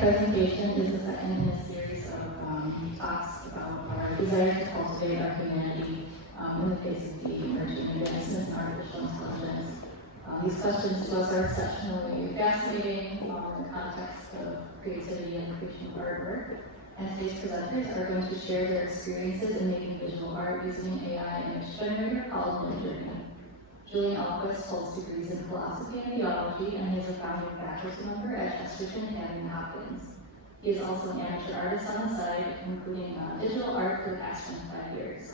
presentation is the second in a series of talks about our desire to cultivate our humanity in the face of the emerging advancements in artificial intelligence. These questions to us are exceptionally fascinating in the context of creativity and creation of artwork. And today's presenters are going to share their experiences in making visual art using AI image generator called Midjourney. Julian Ahlquist holds degrees in philosophy and theology, and he is a founding faculty member at Chesterton Academy Hopkins. He is also an amateur artist on the side, including digital art for the past 25 years.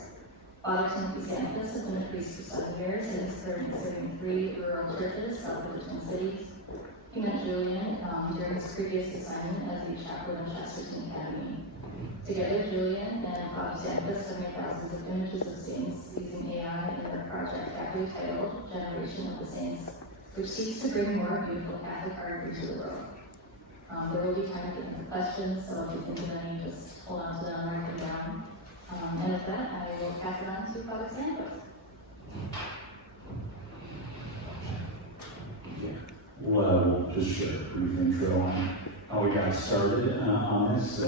Father Timothy Sandquist has been a priest for 7 years and is currently serving 3 rural churches south of the Twin Cities. He met Julian during his previous assignment as the chaplain at Chesterton Academy. Together, Julian and Father Sandquist have made thousands of images of saints using AI in their project aptly titled Generation of the Saints, which seeks to bring more beautiful Catholic art into the world. There will be time for questions, so if you think of any, just hold on to them, write them down. And with that, I will pass it on to Father Sandquist. Well, we'll just share a brief intro on how we got started on this.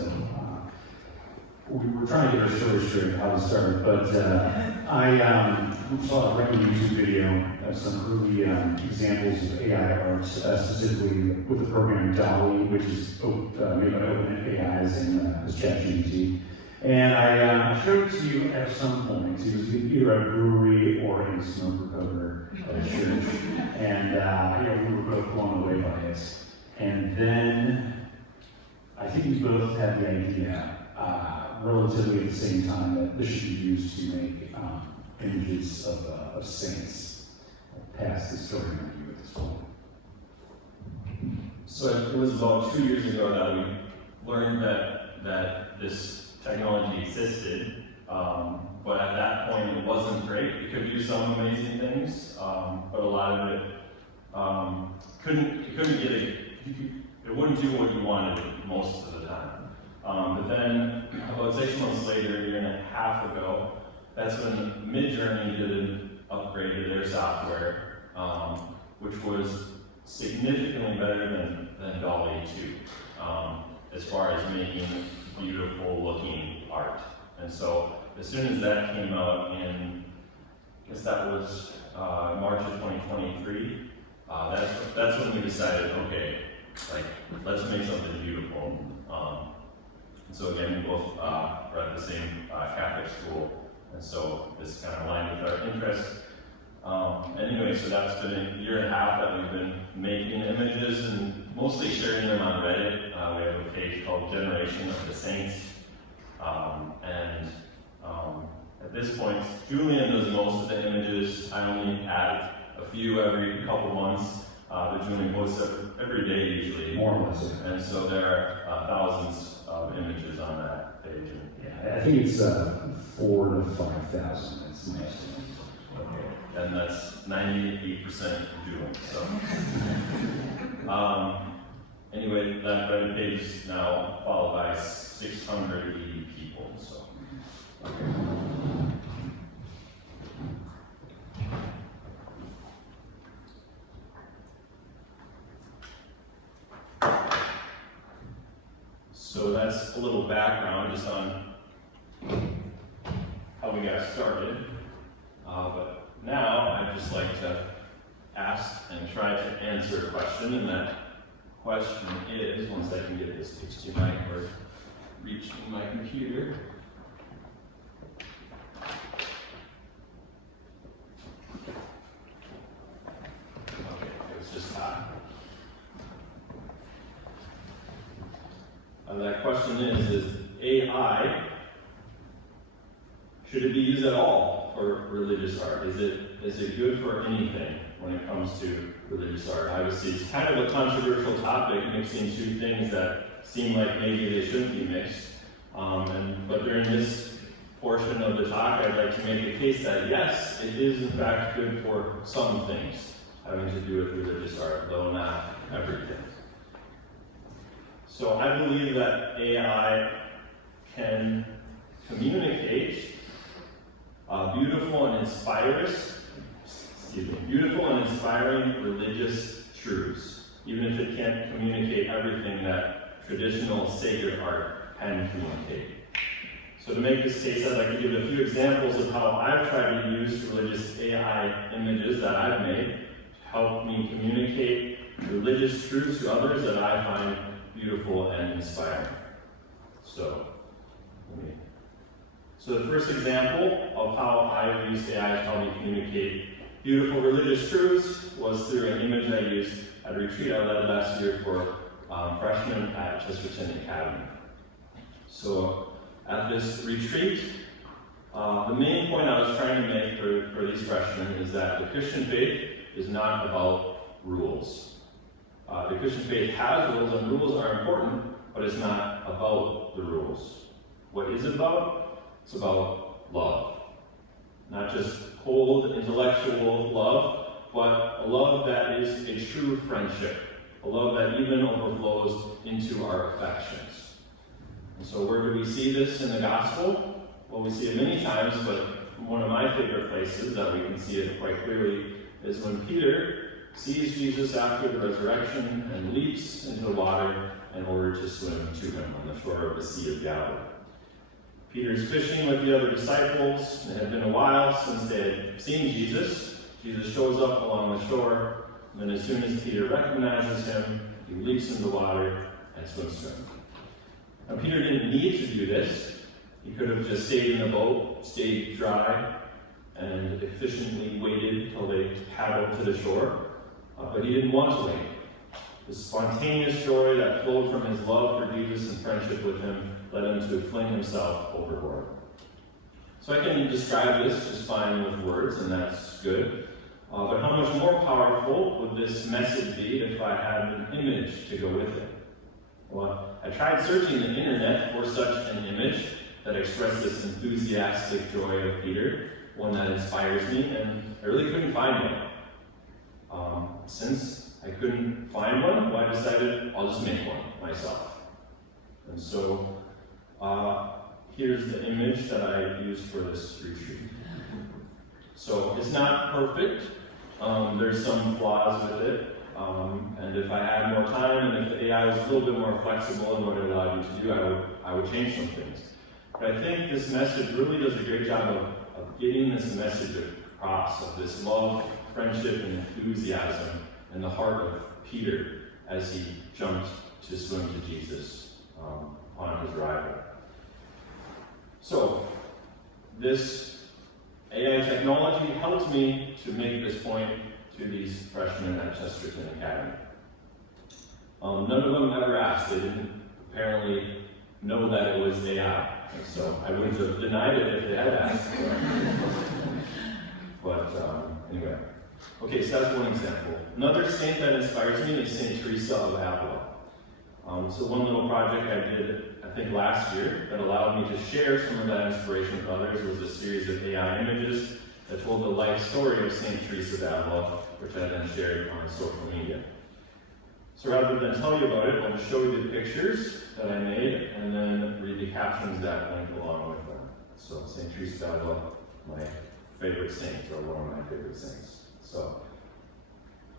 We were trying to get our story straight, how it started, but I saw a random YouTube video of some early examples of AI art, specifically with the program DALL-E, which is made by OpenAI as ChatGPT. And I showed it to you at some point. It was either at a brewery or a smoke recover at a church. And we were both blown away by it. And then I think we both had the idea relatively at the same time that this should be used to make images of saints. I'll pass the story on to you at this point. So it was about 2 years ago that we learned that this technology existed, but at that point it wasn't great. It could do some amazing things, but a lot of it it wouldn't do what you wanted most of the time. But then about 6 months later, a year and a half ago, that's when Midjourney did an upgrade to their software, which was significantly better than DALL-E 2, as far as making beautiful looking art. And so as soon as that came out in, I guess that was March of 2023, that's when we decided, okay, let's make something beautiful. And so again, we both were at the same Catholic school, and so this kind of aligned with our interests. Anyway, so that's been a year and a half that we've been making images and mostly sharing them on Reddit. We have a page called Generation of the Saints. At this point, Julian does most of the images. I only add a few every couple months, but Julian posts every day usually. More or less. And so there are thousands of images on that page. Yeah, I think it's 4,000 to 5,000. That's the estimate. Okay, and that's 98% Julian. So, anyway, that Reddit page is now followed by 680 people. So, okay. So that's a little background just on how we got started. But now I'd just like to ask and try to answer a question, and that question is, once I can get this fixed to my or reach my computer. Okay, it was just hot. That question is AI, should it be used at all for religious art? Is it good for anything when it comes to religious art? Obviously, it's kind of a controversial topic, mixing two things that seem like maybe they shouldn't be mixed. But during this portion of the talk, I'd like to make a case that yes, it is in fact good for some things having to do with religious art, though not everything. So I believe that AI can communicate beautiful and inspiring religious truths, even if it can't communicate everything that traditional sacred art can communicate. So to make this case, I'd like to give a few examples of how I've tried to use religious AI images that I've made to help me communicate religious truths to others that I find beautiful and inspiring. So the first example of how I've used AI to help me communicate beautiful religious truths was through an image I used at a retreat I led last year for freshmen at Chesterton Academy. So at this retreat, the main point I was trying to make for these freshmen is that the Christian faith is not about rules. The Christian faith has rules, and rules are important, but it's not about the rules. What is it about? It's about love. Not just cold, intellectual love, but a love that is a true friendship. A love that even overflows into our affections. And so where do we see this in the gospel? Well, we see it many times, but one of my favorite places that we can see it quite clearly is when Peter sees Jesus after the resurrection and leaps into the water in order to swim to him on the shore of the Sea of Galilee. Peter's fishing with the other disciples. It had been a while since they had seen Jesus. Jesus shows up along the shore, and then as soon as Peter recognizes him, he leaps into the water and swims to him. Now, Peter didn't need to do this. He could have just stayed in the boat, stayed dry, and efficiently waited till they paddled to the shore. But he didn't want to wait. The spontaneous joy that flowed from his love for Jesus and friendship with him led him to fling himself overboard. So I can describe this just fine with words, and that's good. But how much more powerful would this message be if I had an image to go with it? Well, I tried searching the internet for such an image that expressed this enthusiastic joy of Peter, one that inspires me, and I really couldn't find one. Since I couldn't find one, well, I decided I'll just make one myself. And so here's the image that I used for this retreat. So it's not perfect. There's some flaws with it. And if I had more time, and if the AI was a little bit more flexible in what it allowed me to do, I would change some things. But I think this message really does a great job of getting this message across, of this love, friendship, and enthusiasm in the heart of Peter as he jumped to swim to Jesus upon his arrival. So, this AI technology helped me to make this point to these freshmen at Chesterton Academy. None of them ever asked. They didn't apparently know that it was AI. So I wouldn't have denied it if they had asked. But anyway. Okay, so that's one example. Another saint that inspires me is Saint Teresa of Avila. So one little project I did, I think last year, that allowed me to share some of that inspiration with others was a series of AI images that told the life story of Saint Teresa of Avila, which I then shared on social media. So rather than tell you about it, I'll just show you the pictures that I made and then read the captions that went along with them. So Saint Teresa of Avila, my favorite saint, or one of my favorite saints. So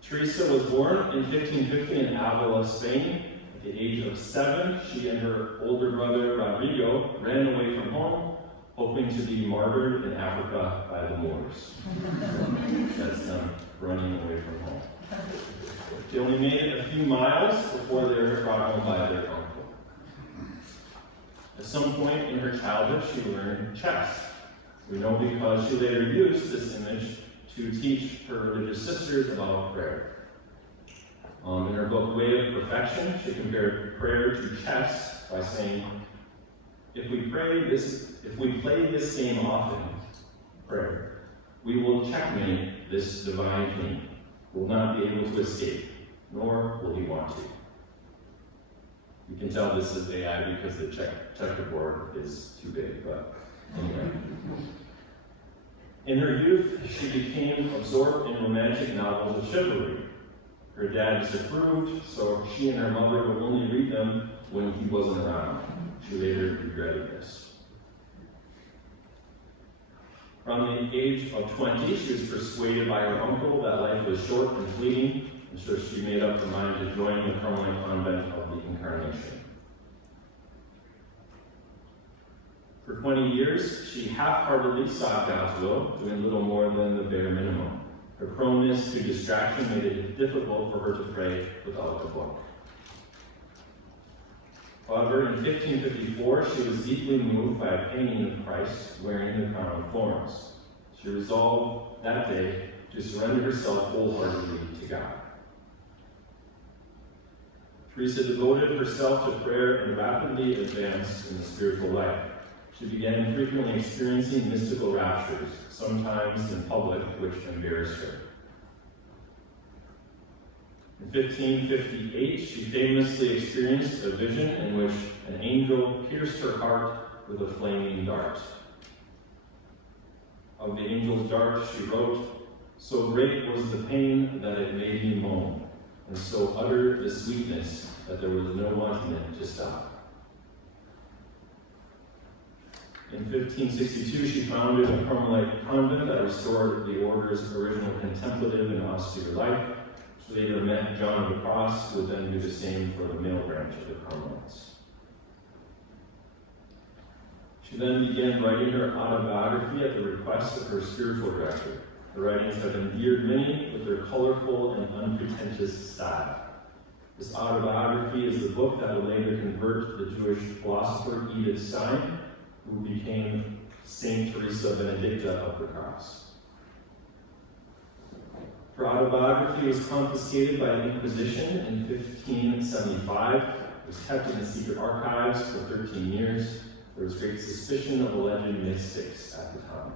Teresa was born in 1550 in Avila, Spain. At the age of 7, she and her older brother Rodrigo ran away from home, hoping to be martyred in Africa by the Moors. That's them running away from home. They only made it a few miles before they were brought home by their uncle. At some point in her childhood, she learned chess. We know because she later used this image to teach her religious sisters about prayer. In her book, Way of Perfection, she compared prayer to chess by saying, if we play this game often, prayer, we will checkmate this divine king. Will not be able to escape, nor will he want to. You can tell this is AI because the checkerboard is too big, but anyway. In her youth, she became absorbed in romantic novels of chivalry. Her dad disapproved, so she and her mother would only read them when he wasn't around. She later regretted this. From the age of 20, she was persuaded by her uncle that life was short and fleeting, and so she made up her mind to join the Carmelite convent of the Incarnation. For 20 years, she half-heartedly sought God's will, doing little more than the bare minimum. Her proneness to distraction made it difficult for her to pray without a book. However, in 1554, she was deeply moved by a painting of Christ wearing the crown of thorns. She resolved that day to surrender herself wholeheartedly to God. Teresa devoted herself to prayer and rapidly advanced in the spiritual life. She began frequently experiencing mystical raptures, sometimes in public, which embarrassed her. In 1558, she famously experienced a vision in which an angel pierced her heart with a flaming dart. Of the angel's dart, she wrote, "So great was the pain that it made me moan, and so utter the sweetness that there was no wanting it to stop." In 1562, she founded a Carmelite convent that restored the order's original contemplative and austere life. She later met John of the Cross, who would then do the same for the male branch of the Carmelites. She then began writing her autobiography at the request of her spiritual director. The writings have endeared many with their colorful and unpretentious style. This autobiography is the book that would later convert the Jewish philosopher Edith Stein, who became Saint Teresa Benedicta of the Cross. Her autobiography was confiscated by the Inquisition in 1575. It was kept in the secret archives for 13 years. There was great suspicion of alleged mystics at the time.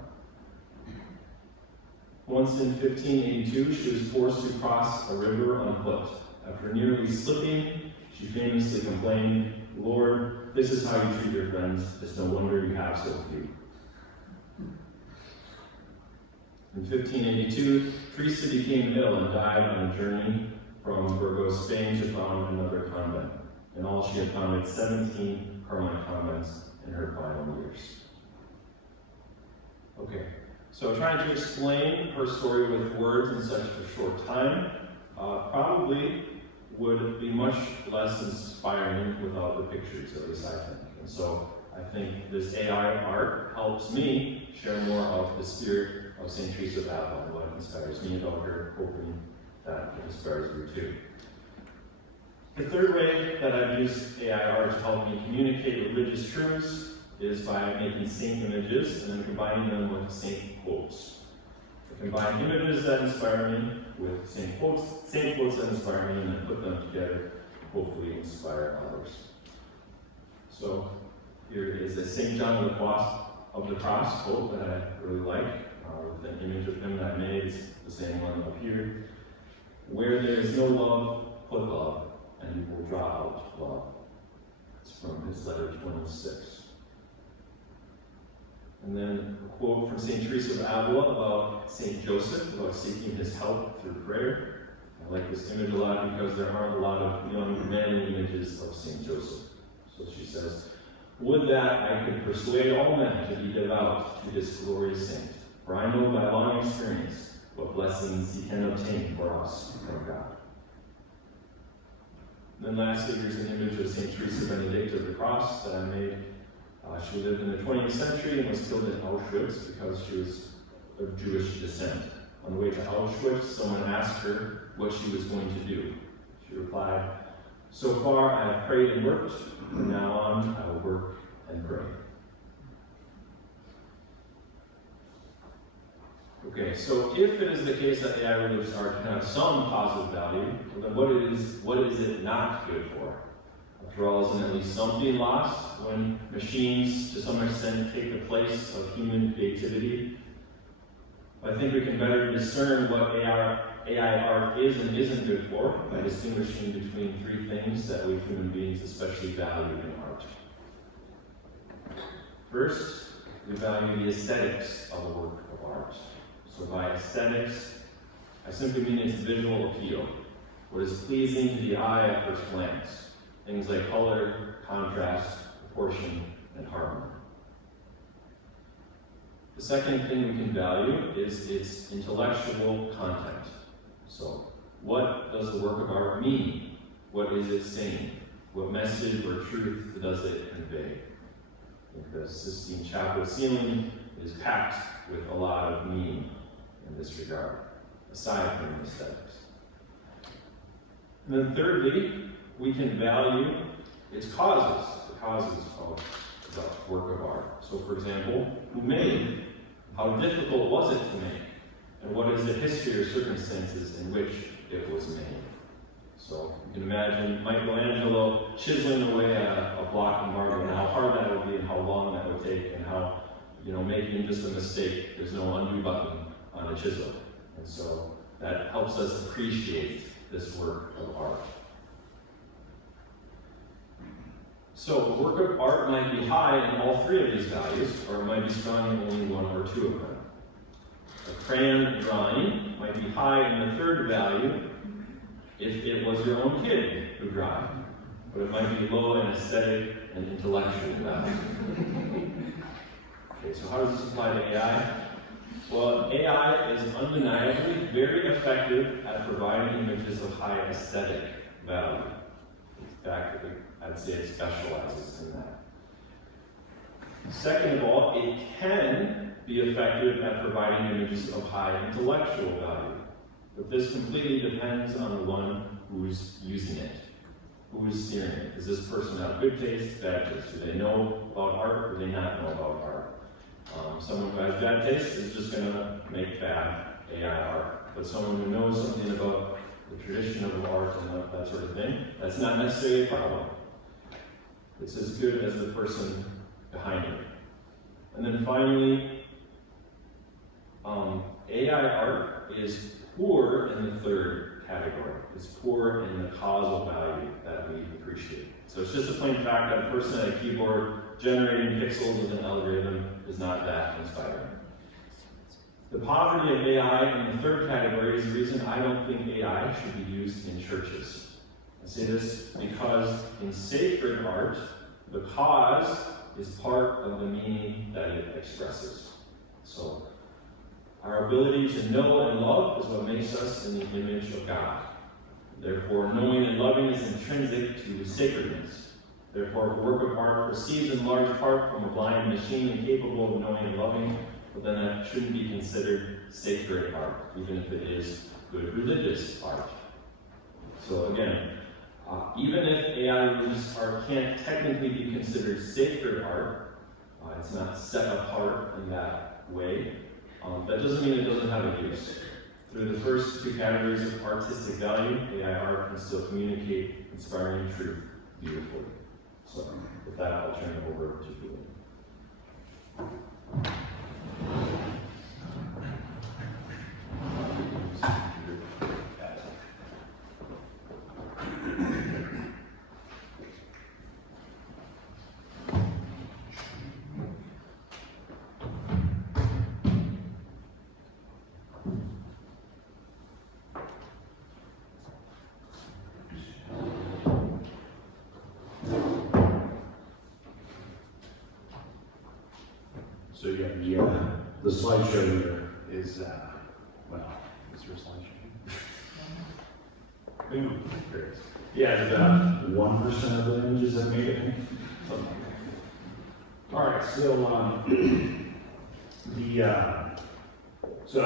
Once in 1582, she was forced to cross a river on foot. After nearly slipping, she famously complained, "Lord, this is how you treat your friends. It's no wonder you have so few." In 1582, Teresa became ill and died on a journey from Burgos, Spain to found another convent. In all, she had founded 17 Carmelite convents in her final years. Okay, so trying to explain her story with words in such a short time probably would be much less inspiring without the pictures, at least I think. And so I think this AI art helps me share more of the spirit of St. Teresa of Avila and what inspires me about her, hoping that it inspires you too. The third way that I've used AI art to help me communicate religious truths is by making saint images and then combining them with saint quotes. I combine images that inspire me with saint quotes that inspire me, and then put them together to hopefully inspire others. So here is a St. John of the Cross quote that I really like, with an image of him that I made. It's the same one up here. "Where there is no love, put love, and you will draw out love." It's from his letter 26. And then a quote from St. Teresa of Avila about St. Joseph, about seeking his help through prayer. I like this image a lot because there aren't a lot of young manly images of St. Joseph. So she says, "Would that I could persuade all men to be devout to this glorious saint, for I know by long experience what blessings he can obtain for us from God." And then lastly, here's an image of St. Teresa Benedicta of the Cross that I made. She lived in the 20th century and was killed in Auschwitz because she was of Jewish descent. On the way to Auschwitz, someone asked her what she was going to do. She replied, "So far I have prayed and worked, from now on I will work and pray." Okay, so if it is the case that AI religious art can have some positive value, well then what is it not good for? After all, isn't at least something lost when machines, to some extent, take the place of human creativity? I think we can better discern what AI art is and isn't good for by distinguishing between three things that we human beings especially value in art. First, we value the aesthetics of a work of art. So by aesthetics, I simply mean its visual appeal, what is pleasing to the eye at first glance. Things like color, contrast, proportion, and harmony. The second thing we can value is its intellectual content. So, what does the work of art mean? What is it saying? What message or truth does it convey? The Sistine Chapel ceiling is packed with a lot of meaning in this regard, aside from the aesthetics. And then thirdly, we can value its causes, the causes of the work of art. So for example, who made? How difficult was it to make? And what is the history or circumstances in which it was made? So you can imagine Michelangelo chiseling away a block of marble, and how hard that would be, and how long that would take, and how, making just a mistake, there's no undo button on a chisel. And so that helps us appreciate this work of art. So a work of art might be high in all three of these values, or it might be strong in only one or two of them. A crayon drawing might be high in the third value if it was your own kid who drew it, but it might be low in aesthetic and intellectual value. Okay, so how does this apply to AI? Well, AI is undeniably very effective at providing images of high aesthetic value. In fact, I'd say it specializes in that. Second of all, it can be effective at providing images of high intellectual value. But this completely depends on the one who's using it, who is steering it. Does this person have good taste, bad taste? Do they know about art, or do they not know about art? Someone who has bad taste is just going to make bad AI art. But someone who knows something about the tradition of art and that sort of thing, that's not necessarily a problem. It's as good as the person behind it. And then finally, AI art is poor in the third category. It's poor in the causal value that we appreciate. So it's just a plain fact that a person at a keyboard generating pixels with an algorithm is not that inspiring. The poverty of AI in the third category is the reason I don't think AI should be used in churches. I say this because in sacred art, the cause is part of the meaning that it expresses. So our ability to know and love is what makes us in the image of God. Therefore, knowing and loving is intrinsic to sacredness. Therefore, if a work of art proceeds in large part from a blind machine incapable of knowing and loving, well, then that shouldn't be considered sacred art, even if it is good religious art. So again, even if AI religious art can't technically be considered sacred art, it's not set apart in that way, that doesn't mean it doesn't have a use. Through the first two categories of artistic value, AI art can still communicate inspiring truth beautifully. So with that, I'll turn it over to Julian. So yeah, the slideshow here is, well, is there a slideshow? Boom, there it is. Yeah, it's about 1% of the images that made it. Something like that. All right, so so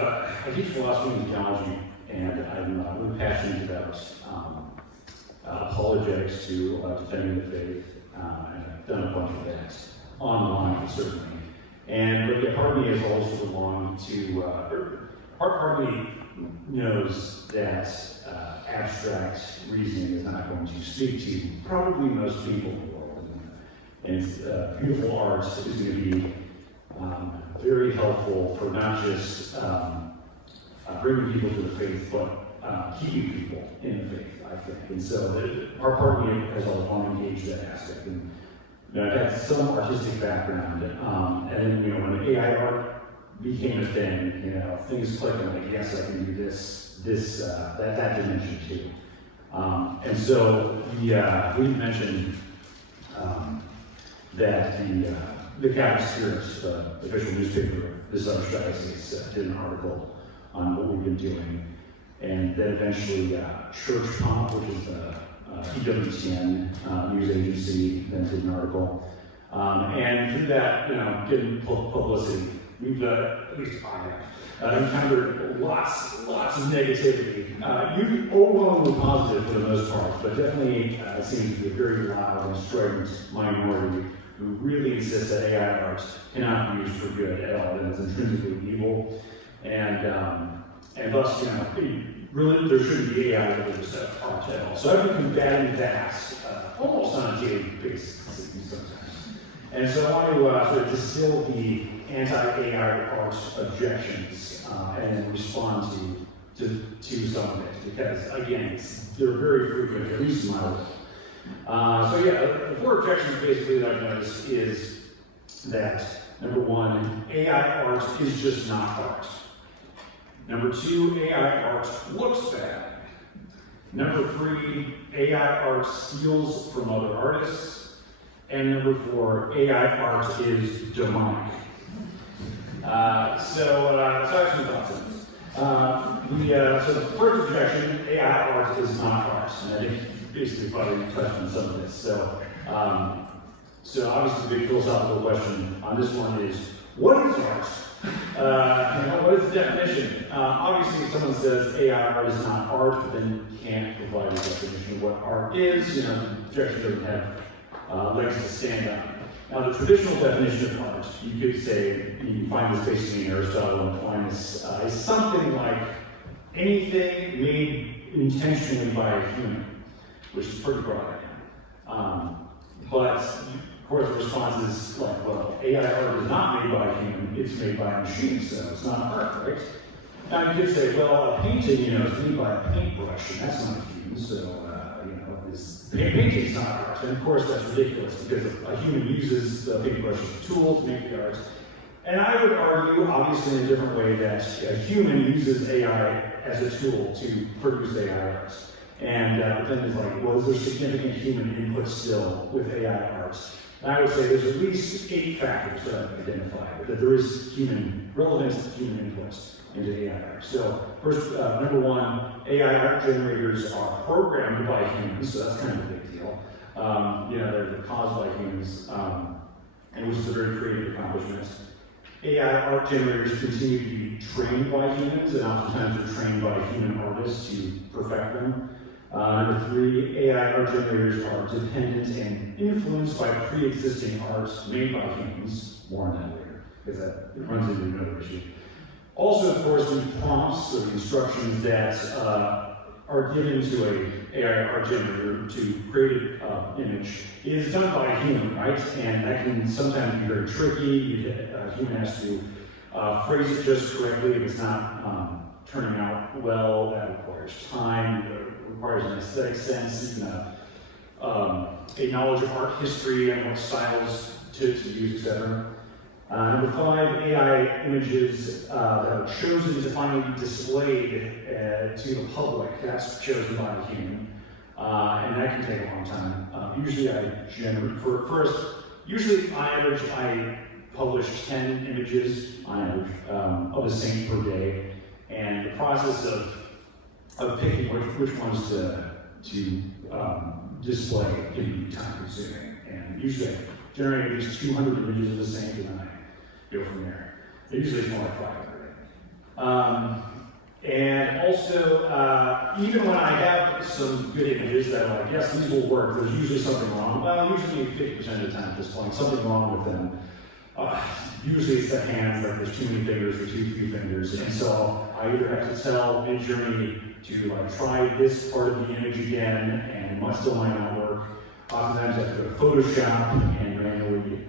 I teach philosophy and theology, and I'm really passionate about apologetics to defending the faith, and I've done a bunch of that online, certainly. But yeah, part of me has also belonged to, part of me knows that abstract reasoning is not going to speak to probably most people in the world. And beautiful art is going to be very helpful for not just bringing people to the faith, but keeping people in the faith, I think. And so part of me has always engaged that aspect. And, I've had some artistic background, and then, when AI art became a thing, things clicked, and I'm like, yes, I can do that dimension too. And so we mentioned that the Catholic Spirit, the official newspaper of this archdiocese, did an article on what we've been doing, and then eventually Church Pump, which is the PWTN news agency, then did an article. And through that, getting publicity, we've, at least I have, encountered lots of negativity. You overwhelmingly positive for the most part, but definitely seems to be a very loud and strident minority who really insist that AI art cannot be used for good at all, that it's intrinsically evil, and thus, really, there shouldn't be AI religious art at all. So I've been combating that almost on a daily basis sometimes. And so I want to sort of distill the anti-AI art objections and then respond to some of it, because again, they're very frequent, at least in my work. So yeah, the four objections basically that I've noticed is that, number one, AI art is just not art. Number two, AI art looks bad. Number three, AI art steals from other artists. And number four, AI art is demonic. So I have some thoughts on this. So the first objection, AI art is not art. And I think basically probably touched on some of this. So obviously the big philosophical question on this one is, what is art? What is the definition? Obviously, if someone says AI art is not art, but then you can't provide a definition of what art is, the objection doesn't have legs to stand on. Now, the traditional definition of art, you could say, you can find this basically in Aristotle and Aquinas, is something like anything made intentionally by a human, which is pretty broad. But of course, the response is like, well, AI art is not made by a human, it's made by a machine, so it's not art, right? Now you could say, well, a painting, is made by a paintbrush, and that's not a human, so, this painting is not art. And of course, that's ridiculous, because a human uses the paintbrush as a tool to make the art. And I would argue, obviously in a different way, that a human uses AI as a tool to produce AI art. And then it's like, well, is there significant human input still with AI art? And I would say there's at least 8 factors that I've identified, that there is human relevance to human input into AI art. So first, number one, AI art generators are programmed by humans, so that's kind of a big deal. They're caused by humans, and which is a very creative accomplishment. AI art generators continue to be trained by humans, and oftentimes they're trained by human artists to perfect them. Number 3, AI art generators are dependent and influenced by pre-existing arts made by humans. More on that later, because that runs into another issue. Also, of course, the prompts or the instructions that are given to an AI art generator to create an image is done by a human, right? And that can sometimes be very tricky. A human has to phrase it just correctly. If it's not turning out well, that requires time. Requires an aesthetic sense, even a knowledge of art history and what styles to use, etc. Number 5, AI images that are chosen to finally be displayed to the public. That's chosen by a human, and that can take a long time. Usually on average, I publish 10 images on average of the same per day, and the process of picking which ones to display can be time consuming. And usually I generate at least 200 images of the same, and then I go from there. Usually it's more like 500. And also, even when I have some good images that are like, yes, these will work, there's usually something wrong. Well, usually 50% of the time at this point, something wrong with them. Usually it's the hands, like there's too many fingers or too few fingers, and so I either have to tell Midjourney to try this part of the image again, and it still might not work. Oftentimes I have to go to Photoshop and manually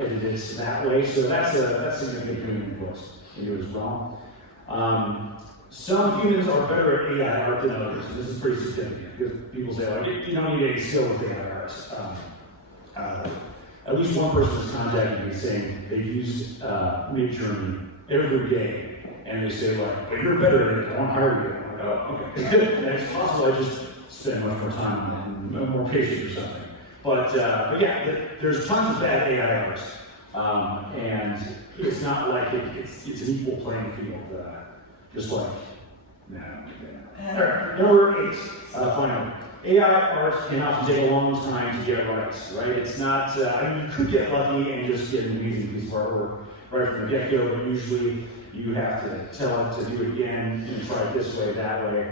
edit it that way, so that's significant human input into it as well. Some humans are better at AI art than others, and this is pretty significant, because people say, you don't need any skill with AI art. At least one person has contacted me saying they've used Midjourney every day, and they say, well, you're better at it, I want to hire you. I'm like, oh, okay. And it's possible I just spend much more time on it, more patience or something. But yeah, there's tons of bad AI art, and it's not like it's an equal playing field, just like, no. All right, number 8, finally. AI art can often take a long time to get right? It's not, I mean, you could get lucky and just get an amazing piece of artwork right from the get-go, but usually you have to tell it to do it again and try it this way, that way.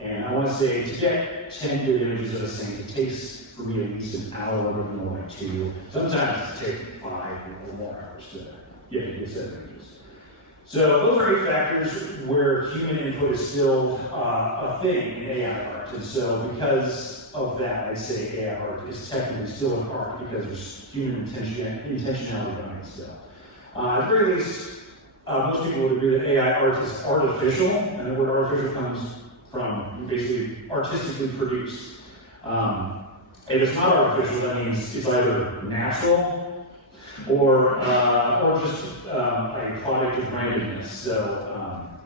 And I want to say, to get 10 good images of a saint, it takes, for me, at least an hour or more, like 2. Sometimes it takes 5 or more hours to get a good set of images. So those are 8 factors where human input is still a thing in AI art. And so because of that, I'd say AI art is technically still an art because there's human intentionality behind it still. At the very least, most people would agree that AI art is artificial, and the word artificial comes from basically artistically produced. If it's not artificial, that means it's either natural or just a product of randomness. So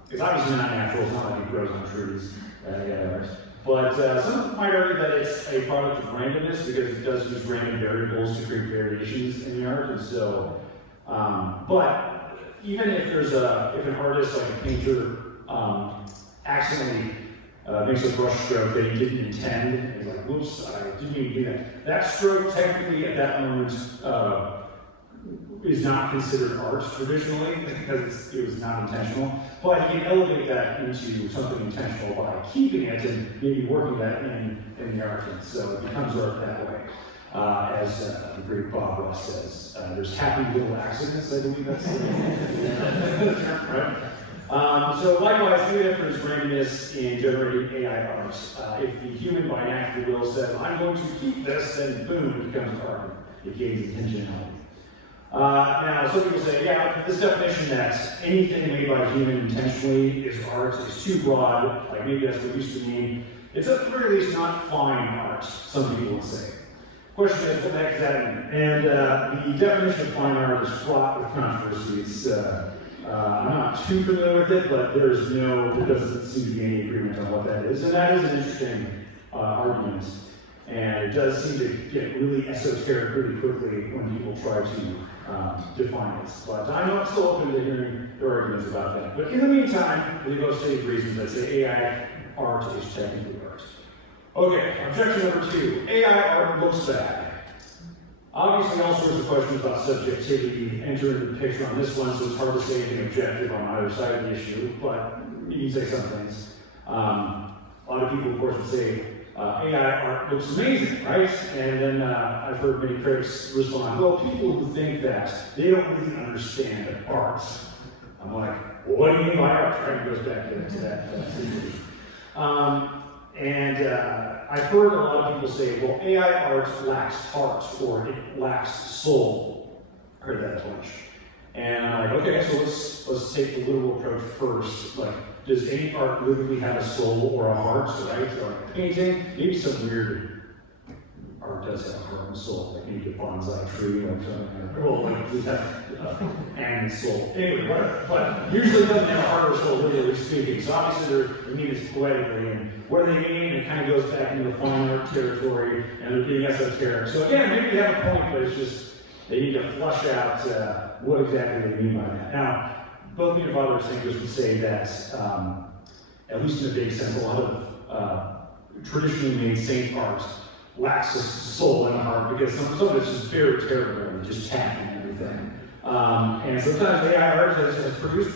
it's obviously not natural. It's not like it grows on trees. But some might argue that it's a product of randomness because it does use random variables to create variations in the art. And so, but even if there's if an artist like a painter accidentally makes a brush stroke that he didn't intend, and he's like, whoops, I didn't even do that. That stroke technically at that moment is not considered art traditionally because it was not intentional, but you can elevate that into something intentional by keeping it and maybe working that in the art, and so it becomes art that way. As the great Bob Ross says, there's happy little accidents, I believe that's the name. Right? So likewise, even if there's randomness in generating AI art, if the human by natural will said, I'm going to keep this, then boom, it becomes art. It gains intentionality. Now, some people say, yeah, this definition that anything made by a human intentionally is art is too broad, like maybe that's what it used to mean. It's at the very least not fine art, some people would say. Question is, what the heck does that mean? And the definition of fine art is fraught with controversies. I'm not too familiar with it, but there doesn't seem to be any agreement on what that is. And that is an interesting argument. And it does seem to get really esoteric really quickly when people try to define it. But I'm still open to hearing their arguments about that. But in the meantime, for the most safe reasons, I'd say AI art is technically art. Okay, objection number 2. AI art looks bad. Obviously, all sorts of questions about subjectivity enter into the picture on this one, so it's hard to say anything objective on either side of the issue, but you can say some things. A lot of people, of course, would say AI art looks amazing, right? And then I've heard many critics respond, well, people who think that, they don't really understand art. I'm like, well, what do you mean by art? Right? It goes back to that. I've heard a lot of people say, well, AI art lacks heart, or it lacks soul. I heard that a bunch. And I'm like, okay, so let's take the literal approach first. Like, does any art literally have a soul or a heart, right? Or a painting? Maybe some weird art does have a heart and soul, like maybe a bonsai tree or something. Well, like we have and soul. Anyway, whatever. But usually it doesn't have a heart or soul, literally speaking. So obviously they mean it's poetically, and what they mean, it kind of goes back into the fine art territory, and they're being esoteric. So again, maybe they have a point, but it's just they need to flush out what exactly they mean by that. Now, both me and Father Sandquist would say that, at least in a big sense, a lot of traditionally made saint art lacks a soul and a heart because some of it's just very terrible and just tacky and everything. And sometimes AI art has produced,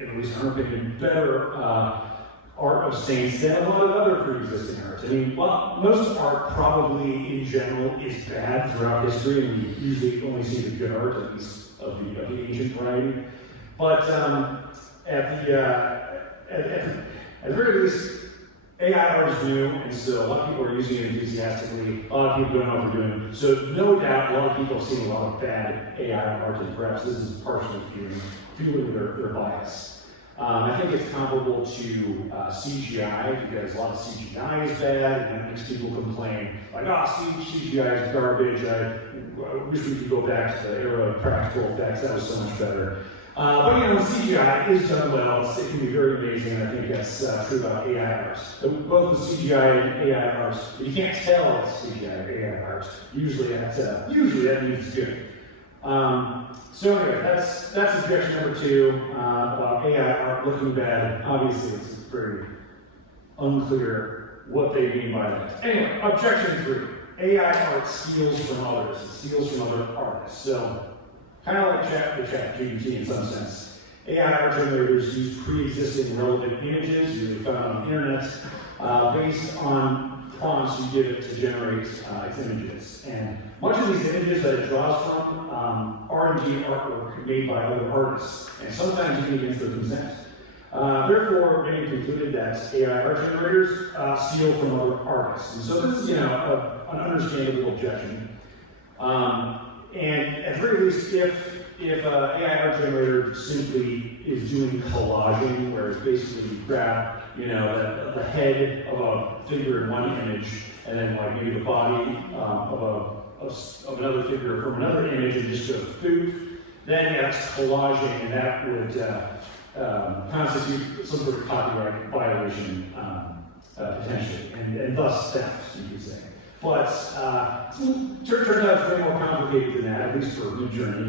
at least in our opinion, better art of saints than a lot of other pre-existing art. I mean, well, most art probably in general is bad throughout history, and we usually only see the good art, at least of the ancient variety. But at the very least, AI art is new, and so a lot of people are using it enthusiastically. A lot of people don't know what they're doing. So no doubt, a lot of people have seen a lot of bad AI art, and perhaps this is partially fueling their bias. I think it's comparable to CGI, because a lot of CGI is bad, and that makes people complain, like, CGI is garbage, I wish we could go back to the era of practical effects, that was so much better. But you know, CGI is done well, it can be very amazing, and I think that's true about AI art. Both the CGI and AI art, if you can't tell it's CGI or AI art, usually that means it's good. So anyway, that's objection number 2 about AI art looking bad. Obviously, it's very unclear what they mean by that. Anyway, objection 3. AI art steals from others. It steals from other artists. So, kind of like ChatGPT in some sense. AI art generators use pre-existing relevant images usually found on the internet based on prompts you give it to generate its images. And much of these images that it draws from are indeed artwork made by other artists, and sometimes even against their consent. Therefore, many concluded that AI art generators steal from other artists. And so this is, an understandable objection. And at the very least, if an AI art generator simply is doing collaging, where it's basically you grab, the head of a figure in one image, and then like maybe the body of another figure from another image, and just goes boop, then that's collaging, and that would constitute some sort of copyright violation potentially, and thus theft, you could say. But turns out it's way more complicated than that, at least for Midjourney,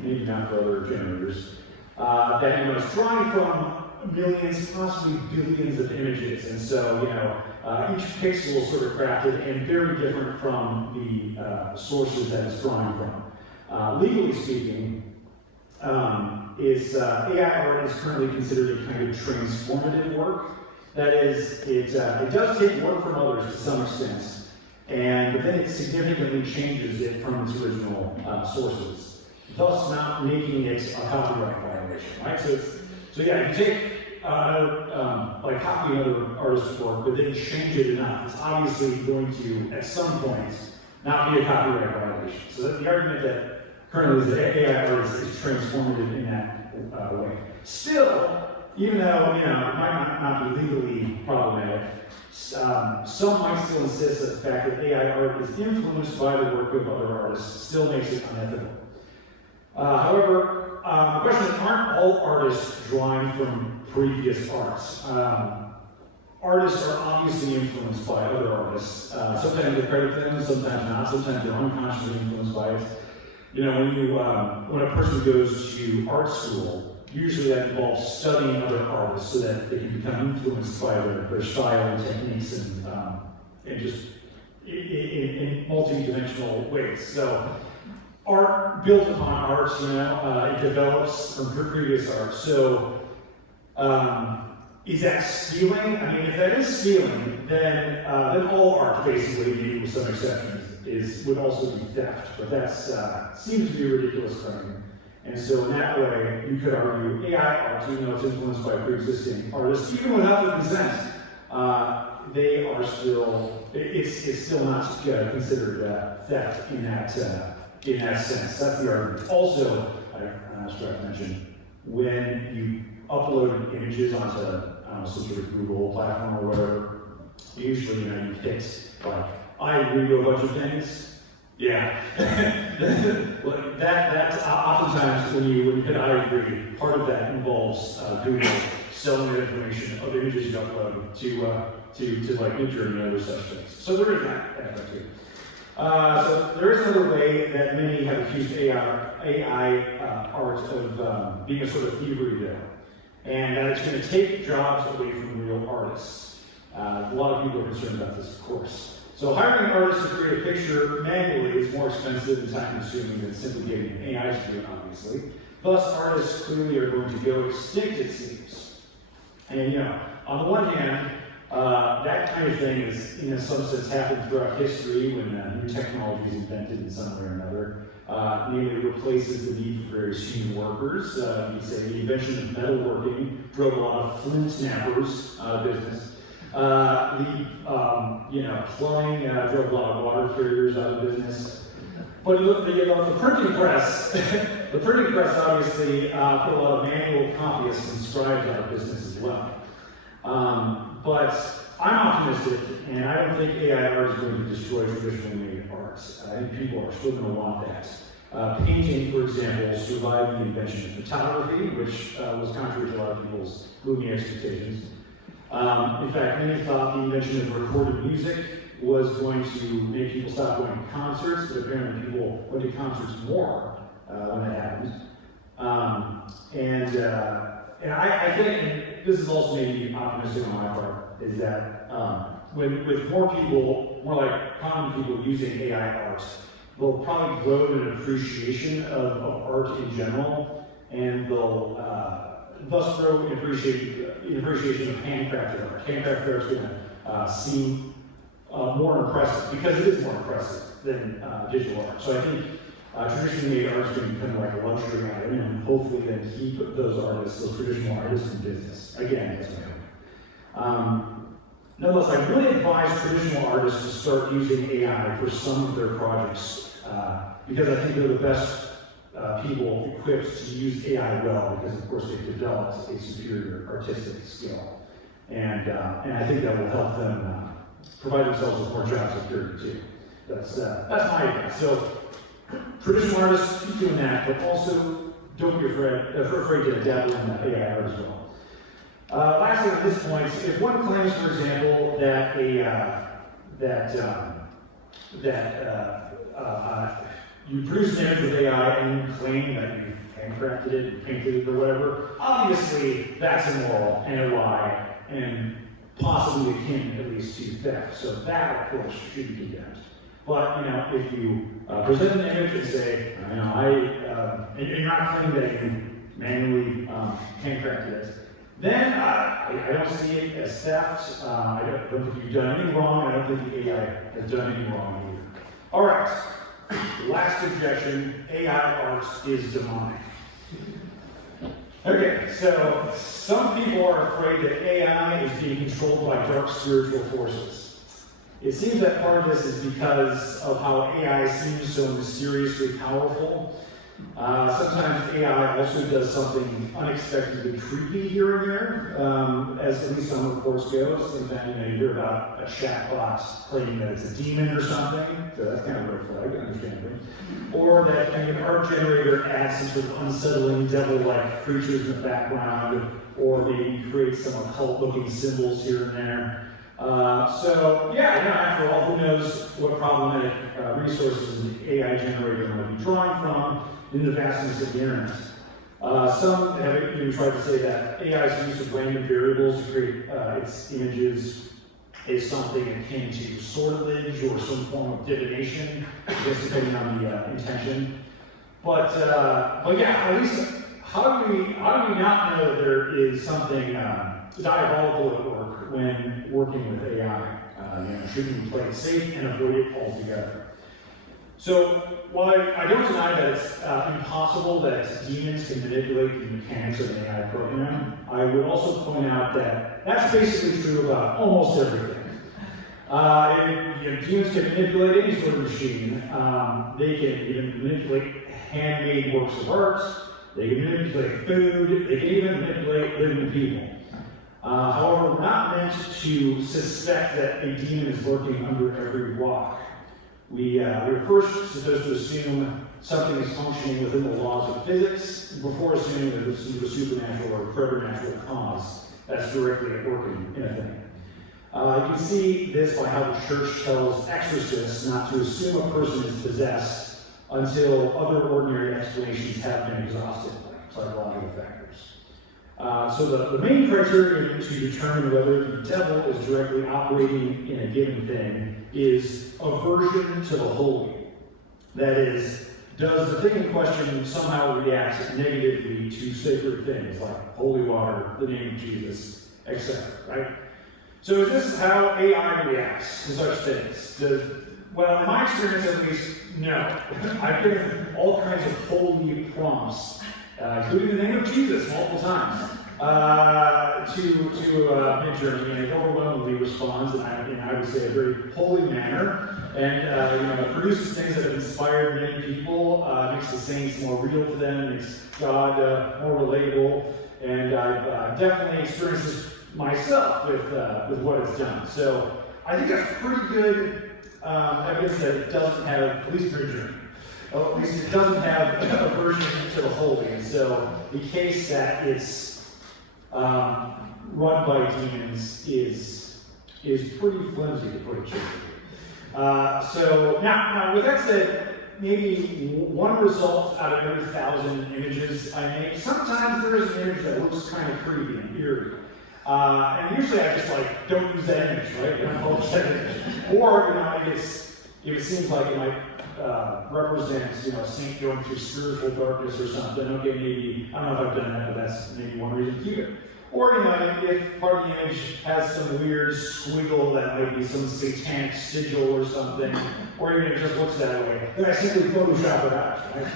maybe not for other generators. That it's drawing from millions, possibly billions of images, and so each pixel is sort of crafted and very different from the sources that it's drawing from. Legally speaking, AI art is currently considered a kind of transformative work. That is, it does take work from others to some extent, but then it significantly changes it from its original sources, thus not making it a copyright violation, right? So yeah, you take copy another artist's work, but then change it enough, it's obviously going to, at some point, not be a copyright violation. So the argument that currently is that AI art is transformative in that way. Still, even though it might not be legally problematic, some might still insist that the fact that AI art is influenced by the work of other artists still makes it unethical. However, the question is, aren't all artists drawing from previous arts? Artists are obviously influenced by other artists. Sometimes they credit them, sometimes not. Sometimes they're unconsciously influenced by it. When a person goes to art school, usually that involves studying other artists so that they can become influenced by their style and techniques and just in multi-dimensional ways. So art built upon art, it develops from previous art. So is that stealing? I mean, if that is stealing, then all art basically, maybe with some exceptions, would also be theft. But that seems to be a ridiculous claim. And so in that way, you could argue AI art, even though it's influenced by pre-existing artists, even without the consent, they are still, it's still not considered theft in that sense. That's the argument. Also, I was trying to mention, when you upload images onto some sort of Google platform or whatever, usually you pick I agree to a bunch of things. Yeah, that oftentimes when you hit I agree, part of that involves Google selling the information of images you upload to like Midjourney and other such things. So there is that aspect too. So there is another way that many have accused AI art of being a sort of thievery bill, and that it's going to take jobs away from real artists. A lot of people are concerned about this, of course. So hiring artists to create a picture manually is more expensive and time-consuming than simply getting an AI to do it, obviously. Thus, artists clearly are going to go extinct, it seems. And on the one hand, that kind of thing is, in some sense, happened throughout history when new technology is invented in some way or another. Namely, replaces the need for various human workers. You could say the invention of metalworking drove a lot of flint snappers out of business. Plumbing drove a lot of water carriers out of business. But the printing press, the printing press obviously put a lot of manual copyists and scribes out of business as well. But I'm optimistic, and I don't think AI art is going to destroy traditionally made art. I think people are still going to want that. Painting, for example, survived the invention of photography, which was contrary to a lot of people's gloomy expectations. In fact, many thought the invention of recorded music was going to make people stop going to concerts, but apparently people went to concerts more when that happened. And I think, and this is also maybe optimistic on my part, is that with more people, more like common people using AI art, they'll probably grow an appreciation of art in general, and they'll thus grow an appreciation of handcrafted art. Handcrafted art is going to seem more impressive, because it is more impressive than digital art. So I think traditionally made art is going to become like a luxury item, and hopefully then keep those artists, those traditional artists, in business. Again, that's my hope. Nonetheless, I really advise traditional artists to start using AI for some of their projects, because I think they're the best people equipped to use AI well, because of course they've developed a superior artistic skill. And I think that will help them provide themselves with more job security too. That's my advice. So traditional artists, keep doing that, but also don't be afraid to dabble in AI art as well. Lastly, at this point, if one claims, for example, that you produce an image with AI and you claim that you handcrafted it, painted it, or whatever, obviously that's immoral and a lie, and possibly akin at least to theft. So that, of course, should be condemned. But if you present an image and say, and you're not claiming that you manually handcrafted it, then I don't see it as theft. I don't think you've done anything wrong. I don't think the AI has done anything wrong either. All right. Last objection: AI art is demonic. Okay, so some people are afraid that AI is being controlled by dark spiritual forces. It seems that part of this is because of how AI seems so mysteriously powerful. Sometimes AI also does something unexpectedly creepy here and there, as at least some reports go. Sometimes you hear about a chatbot claiming that it's a demon or something, so that's kind of a red flag, understandably. Or that an art generator adds some sort of unsettling devil-like creatures in the background, or maybe creates some occult-looking symbols here and there. After all, who knows what problematic resources the AI generator might be drawing from in the vastness of the internet. Some have even tried to say that AI's use of random variables to create its images is something akin to sortilege or some form of divination, just depending on the intention. But at least how do we not know that there is something diabolical at work when working with AI? Shouldn't we play it safe and avoid it altogether? So, while I don't deny that it's impossible that demons can manipulate the mechanics of an AI program, I would also point out that that's basically true about almost everything. Demons can manipulate any sort of machine. They can even manipulate handmade works of art. They can manipulate food. They can even manipulate living people. However, we're not meant to suspect that a demon is lurking under every rock. We're first supposed to assume something is functioning within the laws of physics before assuming that this is a supernatural or preternatural cause that's directly at work in a thing. You can see this by how the church tells exorcists not to assume a person is possessed until other ordinary explanations have been exhausted, like psychological factors. So the main criterion to determine whether the devil is directly operating in a given thing is aversion to the holy. That is, does the thing in question somehow react negatively to sacred things like holy water, the name of Jesus, etc., right? So is this how AI reacts to such things? Well, in my experience at least, no. I've given all kinds of holy prompts, including the name of Jesus multiple times, to Midjourney, and it overwhelmingly responds in I would say a very holy manner, and it produces things that have inspired many people, makes the saints more real to them, makes God more relatable, and I've definitely experienced this myself with what it's done. So I think that's pretty good evidence that it doesn't have, at least Midjourney, at least it doesn't have aversion to the holy. And so the case that it's run by demons is pretty flimsy, to put it gently. So now, with that said, maybe one result out of every 1,000 images I make. Sometimes there is an image that looks kind of creepy and eerie. And usually I just like, don't use that image, right? Don't publish that image. Or, if it seems like it might represent, a saint going through spiritual darkness or something, okay, maybe, I don't know if I've done that, but that's maybe one reason to keep it. Or, if part of the image has some weird squiggle that might be some satanic sigil or something, or even if it just looks that way, then I simply Photoshop it out, right?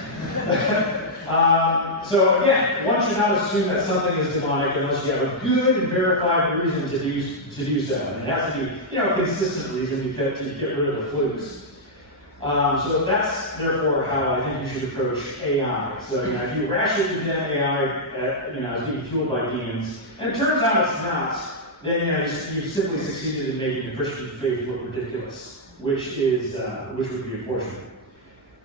So again, one should not assume that something is demonic unless you have a good and verified reason to do so. And it has to be, consistent reason to get rid of the flukes. So that's therefore how I think you should approach AI. So if you rashly condemn AI as being fueled by demons, and it turns out it's not, then you simply succeeded in making the Christian faith look ridiculous, which would be unfortunate.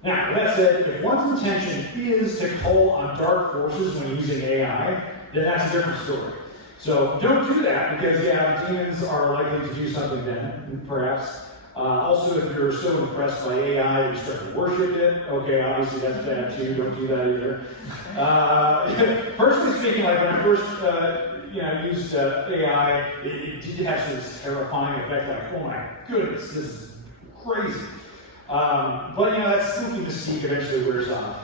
Now, with that said, if one's intention is to call on dark forces when using AI, then that's a different story. So don't do that because demons are likely to do something then, perhaps. Also, if you're so impressed by AI you start to worship it, okay, obviously that's bad too, don't do that either. Personally speaking, like when I first used AI, it did have this terrifying effect, like, oh my goodness, this is crazy. But that spooky mystique eventually wears off.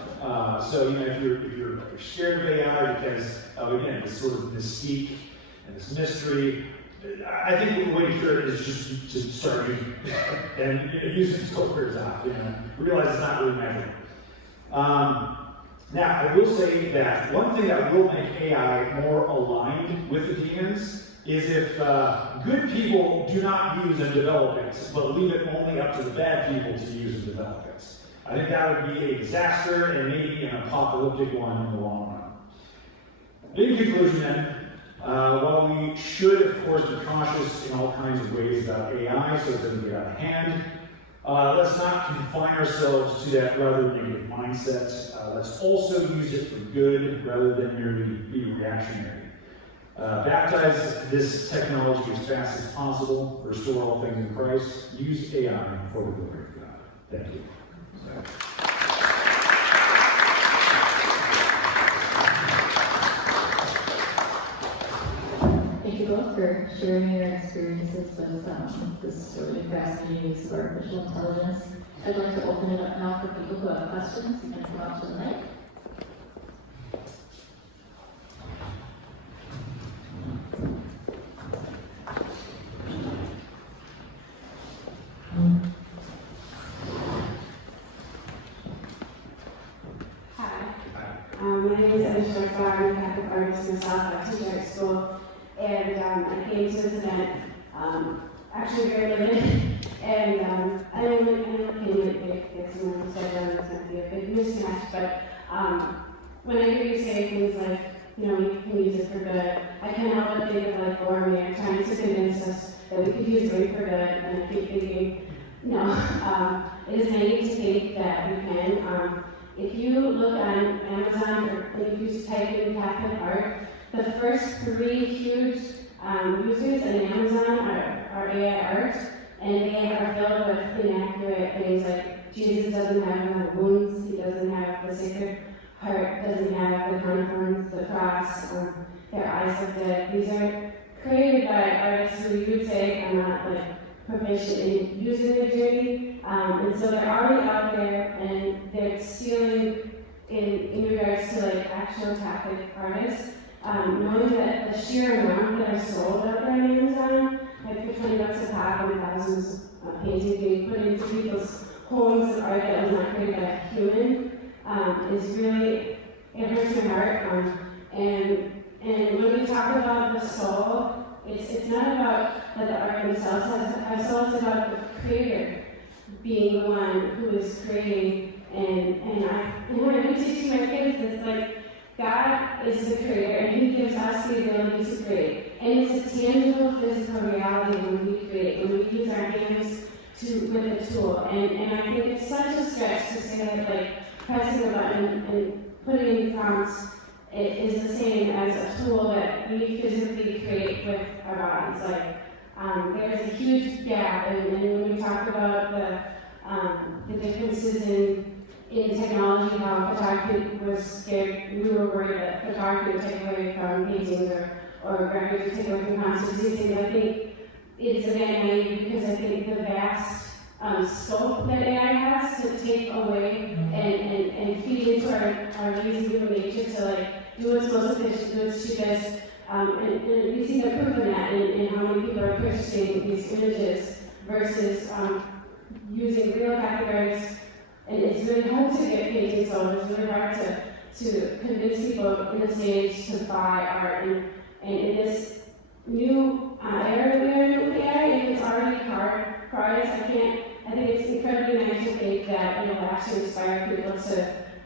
So if you're scared of AI because again, this sort of mystique and this mystery, I think the way to cure it is just to start using it and use it until it wears off. Realize it's not really magic. Now, I will say that one thing that will make AI more aligned with the demons is if good people do not use and develop it, but leave it only up to the bad people to use and develop it. I think that would be a disaster and maybe an apocalyptic one in the long run. In conclusion then, while we should, of course, be cautious in all kinds of ways about AI so it doesn't get out of hand, let's not confine ourselves to that rather negative mindset. Let's also use it for good rather than merely be reactionary. Baptize this technology as fast as possible, restore all things in Christ, use AI for the glory of God. Thank you. Thank you both for sharing your experiences with this really fascinating use of artificial intelligence. I'd like to open it up now for people who have questions. You can come out to the mic. My name is Sept. I'm a Catholic artist myself. I teach art school, and I came to this event actually very limited, and I don't get someone said this might be a big mismatch, but when I hear you say things like, we can use it for good, I can't help but think of like Boromir trying to convince us that we could use it for good, and I keep thinking, no, it is naive to think that we can. If you look on Amazon, or if you type in Catholic art, the first 3 huge users in Amazon are AI art, and they are filled with inaccurate things like Jesus doesn't have wounds, he doesn't have the Sacred Heart, doesn't have the cornerstones, the cross, their eyes look dead. These are created by artists who you would say are not proficient in using the journey, and so they're already out there and they're stealing in regards to actual Catholic artists, knowing that the sheer amount that are sold out there on Amazon, for $20 a pop and thousands of paintings being put into people's homes of art that was not created by a human, is really, it hurts my heart. And when we talk about the soul, it's not about that the art themselves has soul, it's about the creator being the one who is creating. And when I teach my kids, it's God is the creator, and He gives us the ability to create. And it's a tangible, physical reality when we create, when we use our hands with a tool. And I think it's such a stretch to say that pressing a button and putting in prompts is the same as a tool that we physically create with our bodies. There's a huge gap, and when we talk about the differences in in technology, how photography was scared. We were worried that photography would take away from paintings or graphics would take away from concerts. These things, I think it's a bit naive because I think the vast scope that AI has to take away and feed into our lazy human nature to like do what's most efficient, do what's cheapest. And we see the proof in that in how many people are purchasing these images versus using real categories. And it's really hard to get paintings sold. It's really hard to convince people in the stage to buy art. And in this new era we're in with AI, and it's already hard for artists, I think it's incredibly nice to think that it will actually inspire people to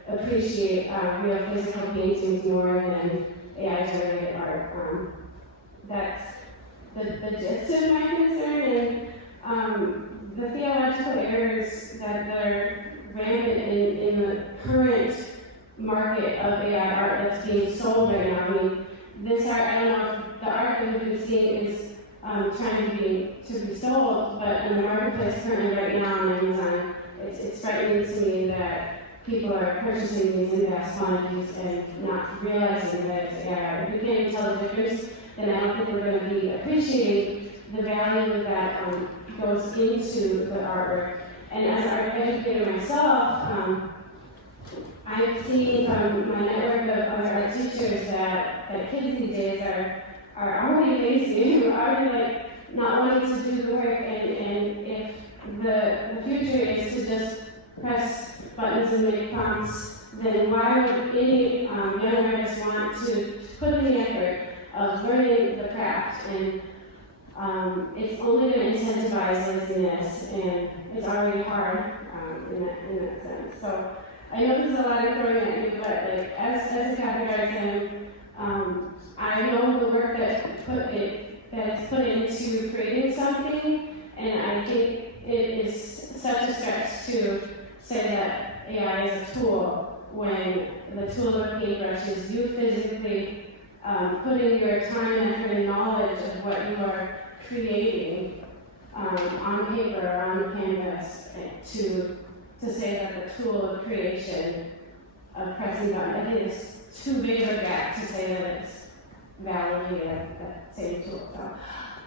appreciate real physical paintings more than AI-generated art. That's the gist of my concern, and the theological errors that are rampant in the current market of AI art that's being sold right now. I mean, this art, I don't know if the art that we've been seeing is trying to be sold, but in the marketplace currently right now on Amazon, it's frightening to me that people are purchasing these in vast quantities and not realizing that it's AI. If we can't tell the difference, then I don't think we're going to be appreciating the value that goes into the artwork. And as an art educator myself, I've seen from my network of other art teachers that kids these days are already lazy, already like not wanting to do the work, and if the future is to just press buttons and make prompts, then why would any young artist want to put in the effort of learning the craft? And it's only going to incentivize laziness, and it's already hard in that sense. So I know there's a lot of throwing at you, but like as a Catholic artist, I know the work that's put into creating something, and I think it is such a stretch to say that AI is a tool when the tool of paintbrush is you physically putting your time, effort, and knowledge of what you are creating on paper or on the canvas to say that the tool of creation of pressing button, I think it's too big of a gap to say that it's validating that same tool. So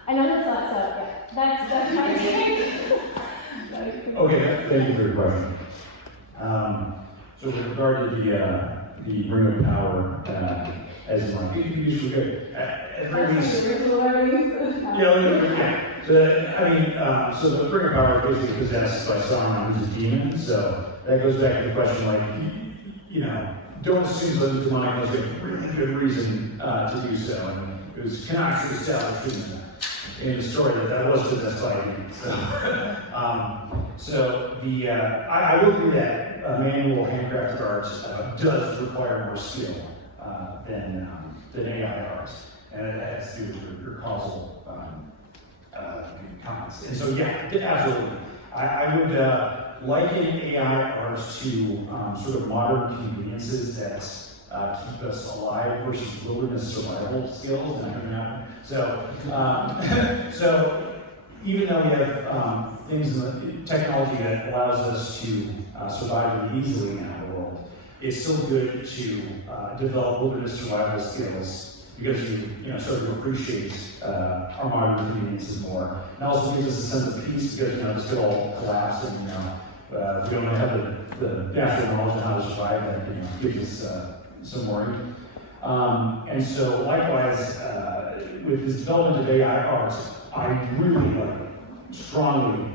I know that's lots of, yeah, that's my take. Okay, thank you for your question. So with regard to the ring of power, as one, you good. So the ring of power is basically possessed by someone who's a demon. So that goes back to the question, like, don't assume that the demonic has a really good reason to do so. And it was canonically established in the story that was possessed by a demon. So I will agree that manual handcrafted art does require more skill than AI art, and it has to do with your causal comments. And so, yeah, absolutely. I would liken AI art to sort of modern conveniences that keep us alive versus wilderness survival skills. So even though we have things in the technology that allows us to survive really easily in our world, it's still good to develop wilderness survival skills because you sort of appreciate our modern conveniences more. And also gives us a sense of peace because this could all collapse, and if we don't have the natural knowledge of how to survive, that gives us some worry. And so likewise, with this development of AI art, I really strongly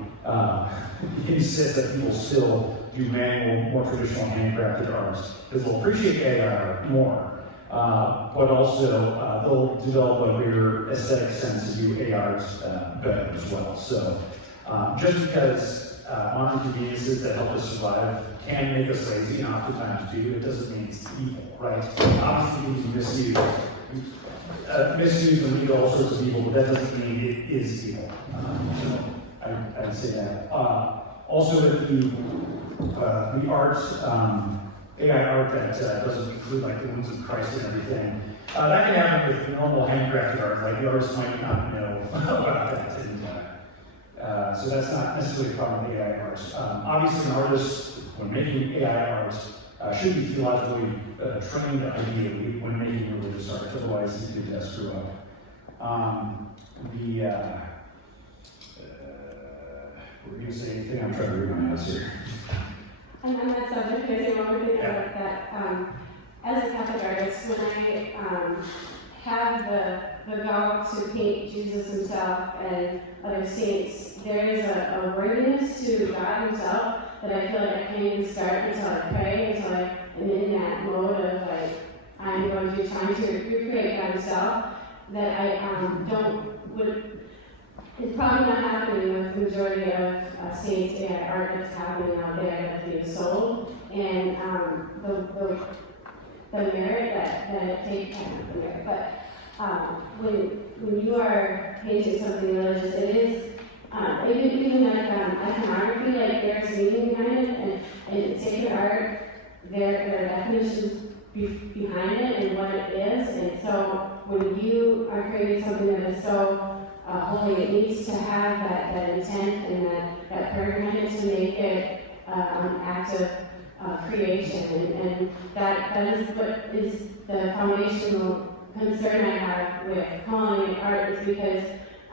insist that people still do manual, more traditional handcrafted art because they'll appreciate AI art more. But also they'll develop a bigger aesthetic sense to do AI art better as well. So just because modern conveniences that help us survive can make us lazy, and oftentimes do, it doesn't mean it's evil, right? Obviously things misuse and lead to all sorts of evil, but that doesn't mean it is evil. So I'd say that. Also with the art, AI art that doesn't include the wounds of Christ and everything. That can happen with normal handcrafted art, the artist might not know about that. And, so that's not necessarily a problem with AI art. Obviously an artist when making AI art should be theologically trained ideally when making religious art, otherwise you could screw up. We're going to say anything, I'm trying to read my notes here. And on that subject, because you want to think about that, as a Catholic artist, when I have the goal to paint Jesus himself and other saints, there is a worthiness to God himself that I feel like I can't even start until I pray, until I'm in that mode of like, I'm going to be trying to recreate God himself, that I it's probably not happening with the majority of saints AI art that's happening out there that's being sold, and the merit that it takes, not the merit, but when you are painting something religious, it is even like iconography, like there's meaning behind it, and sacred art, there are definitions behind it and what it is, and so when you are creating something that is so holy, it needs to have that intent and that prayer behind it to make it an act of creation, and that is what is the foundational concern I have with calling it art, is because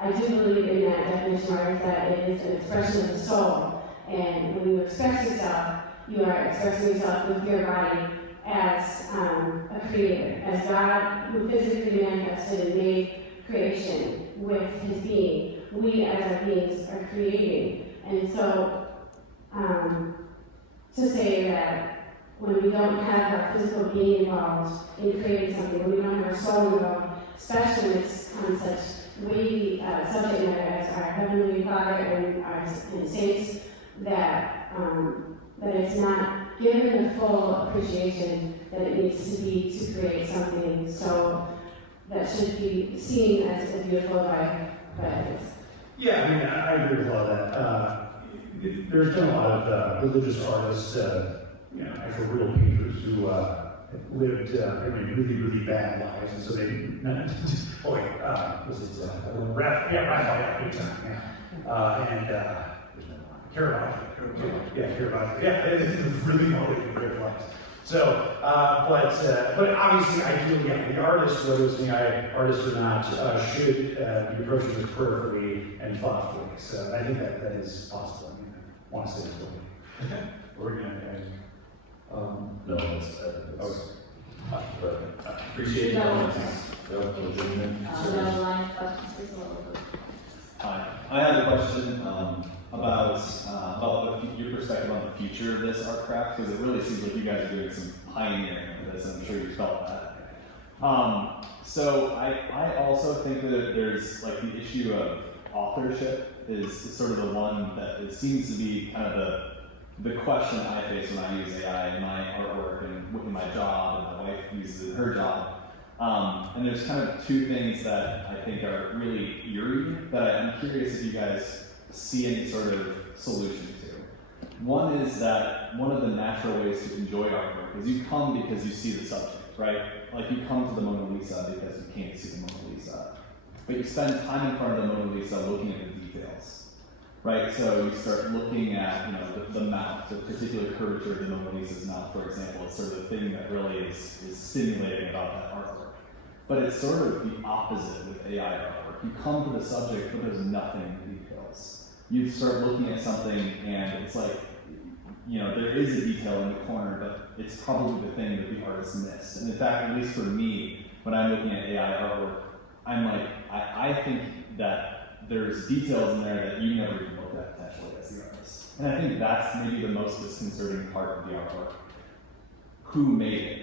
I do believe in that definition of art, that it is an expression of the soul, and when you express yourself, you are expressing yourself with your body as a creator, as God who physically manifested and made creation with his being. We as our beings are creating, and so to say that when we don't have our physical being involved in creating something, when we don't have our soul involved, especially when it's on such weighty subject matter as our Heavenly Father and saints, that it's not given the full appreciation that it needs to be to create something so that should be seen as beautiful by others. Yeah, I mean, I agree with all that. There's been a lot of religious artists, actual real painters who lived, really, really bad lives, and so they, Raphael, big time, yeah. Caravaggio. Caravaggio. Yeah, they did really well, they did great lives. So, but obviously, ideally, the artist, whether it's an AI artist or not, should be approaching this prayerfully and thoughtfully. So I think that is possible. I want to say this way. We're going to No, appreciate the comments. Hi, I have a question about your perspective on the future of this art craft, because it really seems like you guys are doing some pioneering of this, and I'm sure you felt that. So I also think that there's like the issue of authorship is sort of the one that it seems to be kind of the question I face when I use AI in my artwork and in my job, and my wife uses it in her job. And there's kind of two things that I think are really eerie that I'm curious if you guys see any sort of solution to. One is that one of the natural ways to enjoy artwork is you come because you see the subject, right? Like you come to the Mona Lisa because you can't see the Mona Lisa. But you spend time in front of the Mona Lisa looking at the details, right? So you start looking at, the mouth, the particular curvature of the Mona Lisa's mouth, for example. It's sort of the thing that really is stimulating about that artwork. But it's sort of the opposite with AI artwork. You come to the subject, but there's nothing in the details. You start looking at something, and it's like, there is a detail in the corner, but it's probably the thing that the artist missed. And in fact, at least for me, when I'm looking at AI artwork, I'm like, I think that there's details in there that you never even looked at potentially as the artist. And I think that's maybe the most disconcerting part of the artwork. Who made it?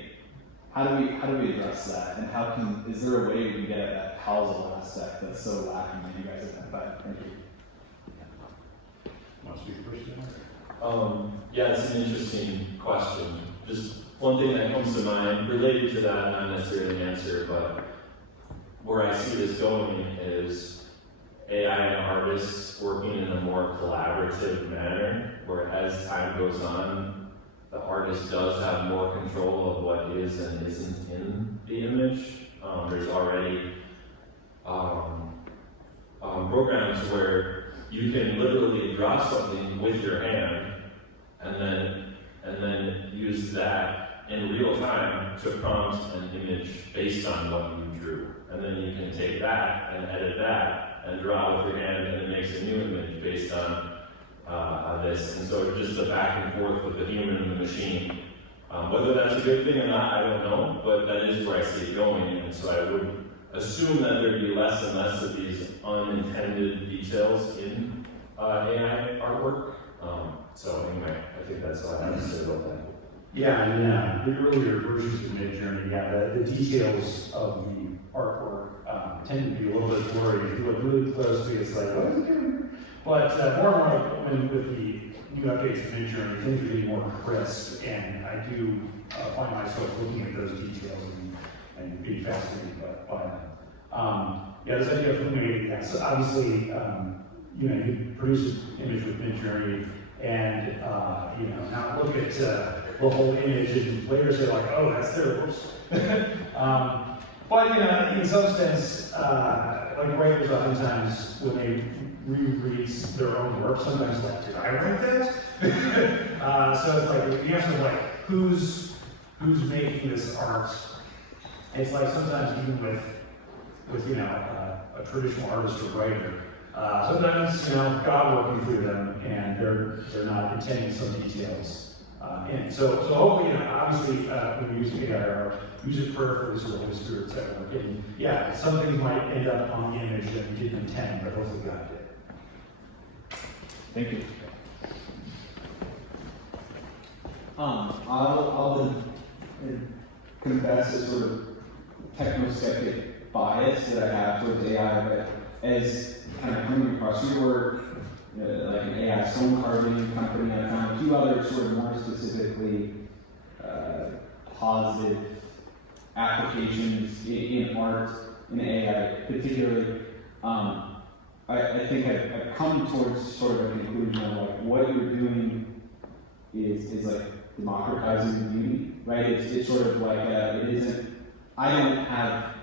How do we address that? And is there a way we can get at that causal aspect that's so lacking that you guys identified? Thank you. Want to speak first? Yeah, it's an interesting question. Just one thing that comes to mind related to that, not necessarily an answer, but where I see this going is AI and artists working in a more collaborative manner, where as time goes on, the artist does have more control of what is and isn't in the image. There's already programs where you can literally draw something with your hand, and then and then use that in real time to prompt an image based on what you drew. And then you can take that and edit that and draw with your hand, and it makes a new image based on this. And so just the back and forth with the human and the machine. Whether that's a good thing or not, I don't know, but that is where I see it going. And so I would assume that there'd be less and less of these unintended details in AI artwork. So anyway, I think that's all I have to say about that. Yeah, and the earlier versions of Midjourney, the details of the artwork tend to be a little bit blurry. If you look really closely, it's like, what is it doing? But more and more, with the new updates of Midjourney, things are getting more crisp, and I do find myself looking at those details and being fascinated by them. This idea of filmmaking, so obviously, you produce an image with Midjourney, and not look at the whole image and later say like, oh, that's there, whoops. But in some sense, like writers oftentimes, when they reread their own work, sometimes like, did I write that? So it's like, you have to like, who's making this art? It's like sometimes even with a traditional artist or writer, sometimes God working through them, and they're not intending some details in. So hopefully, obviously, when you're using AI, use it prayerfully so the Holy Spirit's at work. And some things might end up on the image that you didn't intend, but hopefully God did. Thank you. I'll confess a sort of techno-skeptic bias that I have towards AI, but as kind of coming across your work, like an AI stone carving company, I found a few other sort of more specifically positive applications in art, in AI particularly. I think I've come towards sort of a conclusion of like what you're doing is like democratizing beauty, right? It's sort of like it isn't. I don't have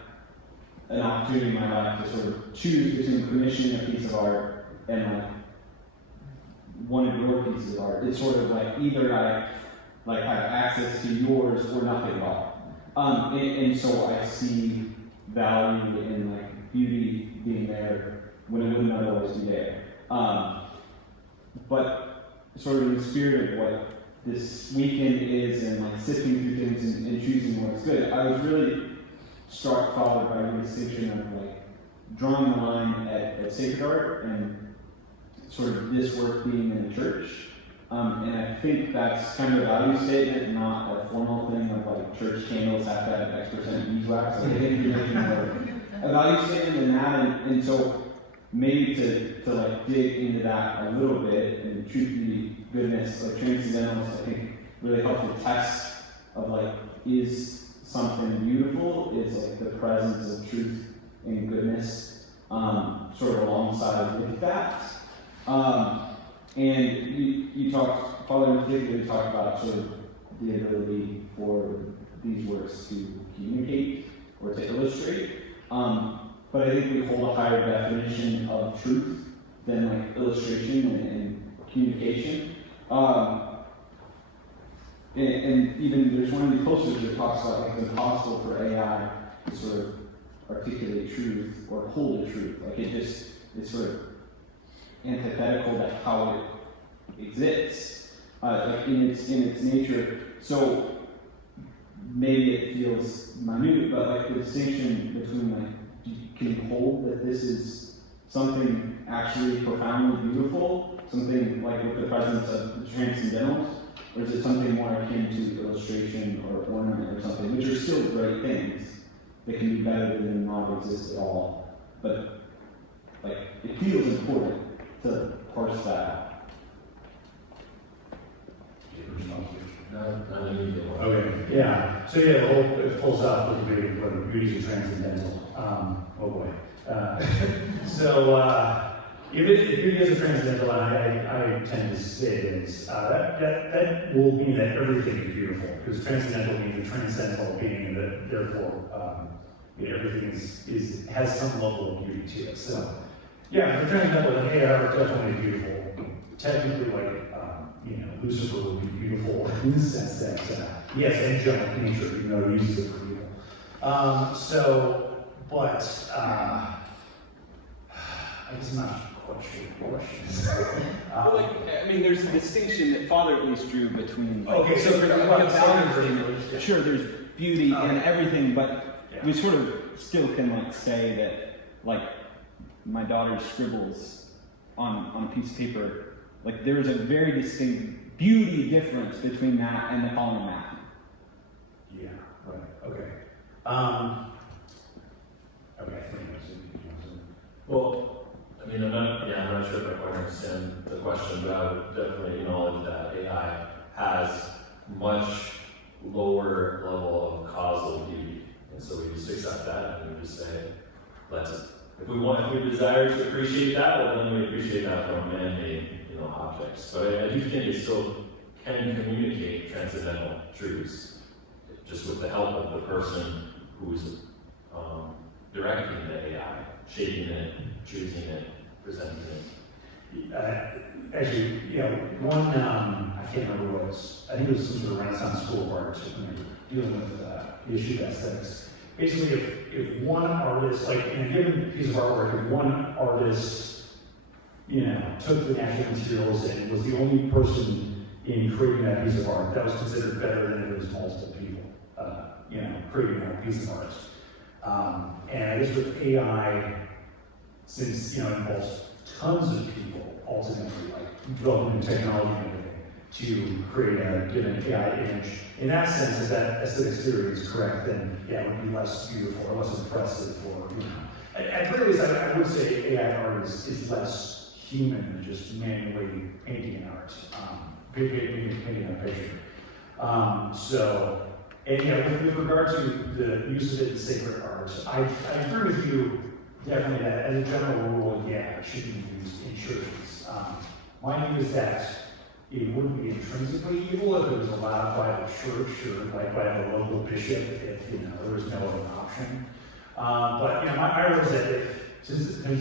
an opportunity in my life to sort of choose between commissioning a piece of art and like one of your pieces of art. It's sort of like either I like have access to yours or nothing at all. And so I see value in like beauty being there when it wouldn't otherwise be there. But sort of in the spirit of what this weekend is and like sifting through things and choosing what's good, I was really struck, Father, by your distinction of like drawing the line at sacred art and sort of this work being in the church. And I think that's kind of a value statement, not a formal thing of like church candles have to have X% beeswax. I think you're making a value statement in that, and so maybe to like dig into that a little bit and truth, beauty, goodness, like transcendentals, I think really helpful test of like, is something beautiful, is like the presence of truth and goodness sort of alongside with that. And you talked, Father in particular, you talked about sort of the ability for these works to communicate or to illustrate. But I think we hold a higher definition of truth than like illustration and communication. And even there's one of the posters that talks about like it's impossible for AI to sort of articulate truth or hold a truth. Like it's sort of antithetical to how it exists, like in its nature. So maybe it feels minute, but like the distinction between like, can you hold that this is something actually profoundly beautiful, something like with the presence of the transcendentals, or is it something more akin to illustration or ornament or something, which are still great things that can be better than not exist at all, but like it feels important to parse that out. Okay, yeah. So the whole it pulls out the debate of whether beauty is transcendental. Oh boy. If beauty is a transcendental, I tend to say it is. That will mean that everything is beautiful, because transcendental means a transcendental being, that therefore everything has some level of beauty to it. So yeah, the transcendental and AI are definitely beautiful. Technically, like Lucifer would be beautiful in the sense that he has angelic nature, even though he uses it for evil. I guess I'm not quite sure what the question is. Well, there's a distinction that Father at least drew between. Okay, so for the Sure, there's beauty in everything, but Yeah. we sort of still can say that, my daughter scribbles on a piece of paper, there's a very distinct beauty difference between that and the calling of Matthew. Yeah, right, okay. Okay, I think Well, I'm not sure if I quite understand the question, but I would definitely acknowledge that AI has much lower level of causal beauty. And so we just accept that and we just say, if we desire to appreciate that, well then we appreciate that from man-made, objects. But I do think it still can communicate transcendental truths, just with the help of the person who's directing the AI, shaping it, choosing it, presenting it. Actually, one, I can't remember what it was. I think it was some sort of Renaissance School of Art when they were dealing with the issue of aesthetics. Basically, if one artist, in a given piece of artwork, if one artist, took the natural materials and was the only person in creating that piece of art, that was considered better than if it was multiple people, creating that piece of art. And I guess with AI, since it involves tons of people ultimately, developing technology and everything, to create a given AI image. In that sense, if that aesthetic theory is correct, then yeah, it would be less beautiful or less impressive, or At very least, I would say AI art is less human than just manually painting an art, painting a picture. With regard to the use of it in sacred art, I agree with you definitely that as a general rule, yeah, it should be used in churches. My view is that it wouldn't be intrinsically evil if it was allowed by the church or by the local bishop if there was no other option. But my view is that since at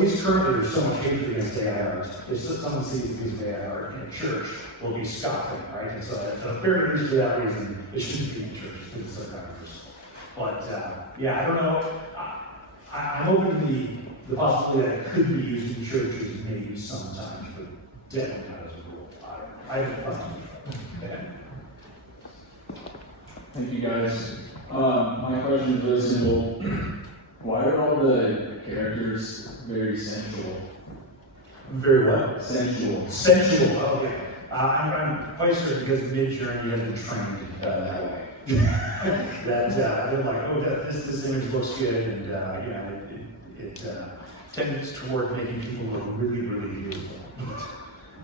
least currently there's so much hatred against AI art, if someone sees a piece of AI art in a church, will be scoffing, right? And so at the very least for that reason, it shouldn't be in churches because it's psychiatrists. But I don't know. I'm open to the possibility that it could be used in churches maybe sometimes, but definitely not as a rule. I have a question. Thank you guys. My question is really simple. Why are all the characters very sensual? Very well. Sensual. Sensual, okay. I'm quite sure because Mid-Journey has been trained that way. That they're like, this image looks good, and it tends toward making people look really, really beautiful.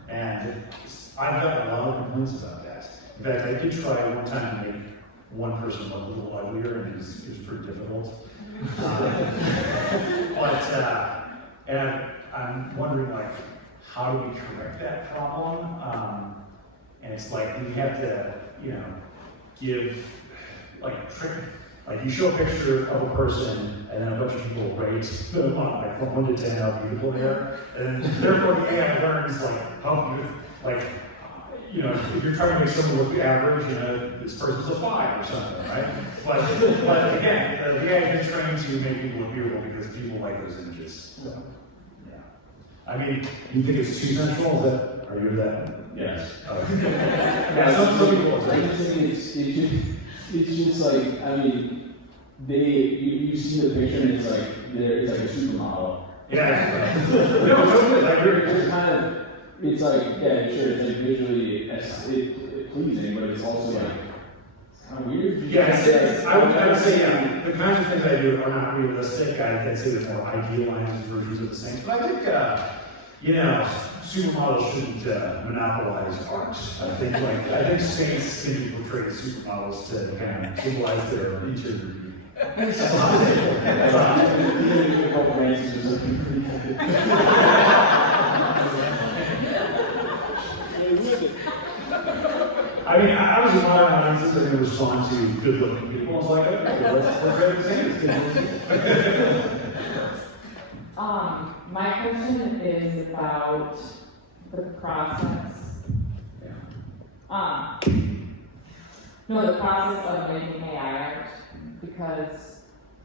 And I've gotten a lot of complaints about that. In fact, I did try one time to make one person look a little uglier, and it was pretty difficult. And I'm wondering, how do we correct that problem? And it's we have to, give, you show a picture of a person, and then a bunch of people rate them on, from 1 to 10 how beautiful they are. And therefore the AI learns, how beautiful, if you're trying to make someone look average, this person's a 5 or something, right? But again, the AI has been trained to make people look beautiful because people like those images. So, yeah. I mean, you think it's too sensual? Are you that? Yes. Yeah, some people. I just think it's just you see the picture and it's like a supermodel. Yeah. No, totally. It's sure, it's visually pleasing, but it's also it's kind of weird. Yeah, I would say, the kinds of things I do are not realistic. I'd say they're more idealized versions of the same. But I think, supermodels shouldn't monopolize art. I think saints can be portrayed as supermodels to kind of symbolize their interior beauty. I mean, I was wondering how they're going to respond to good-looking people. I was like, okay, let's try the same. My question is about the process No, the process of making AI art, because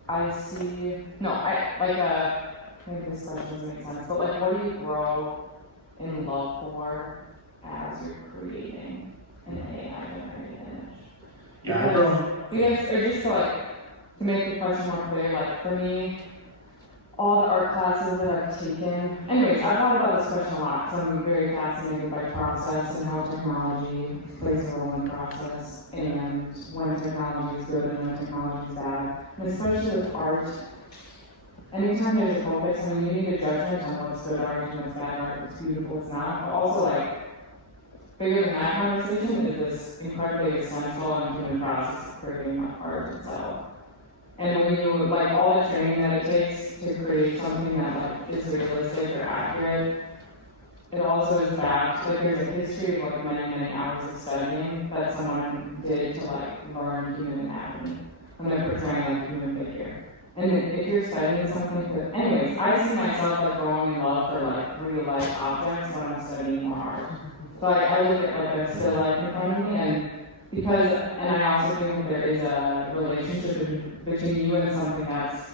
I see, maybe this question doesn't make sense, but like, what do you grow in love for as you're creating an AI generated image? Yeah, Because, or just to make the question more clear, like for me, all the art classes that I've taken, anyways, I've thought about this question a lot, because I'm very fascinated by process and how technology plays a role in the process, and when technology is good and when technology is bad. And especially with art, anytime there's a focus, I mean, you need a judgment on what's good art and what's bad art, what's beautiful, what's not, but also bigger than that conversation is this incredibly essential and human process of creating art itself. And when you, all the training that it takes to create something that, is realistic or accurate, it also is backed, there's a history of, many hours of studying that someone did to, learn human anatomy. I'm going to portray, a human figure. And if you're studying something, anyways, I see myself, growing in love for, real-life objects when I'm studying art. So I look at, a still life in front of me, and I also think there is a relationship between you and something that's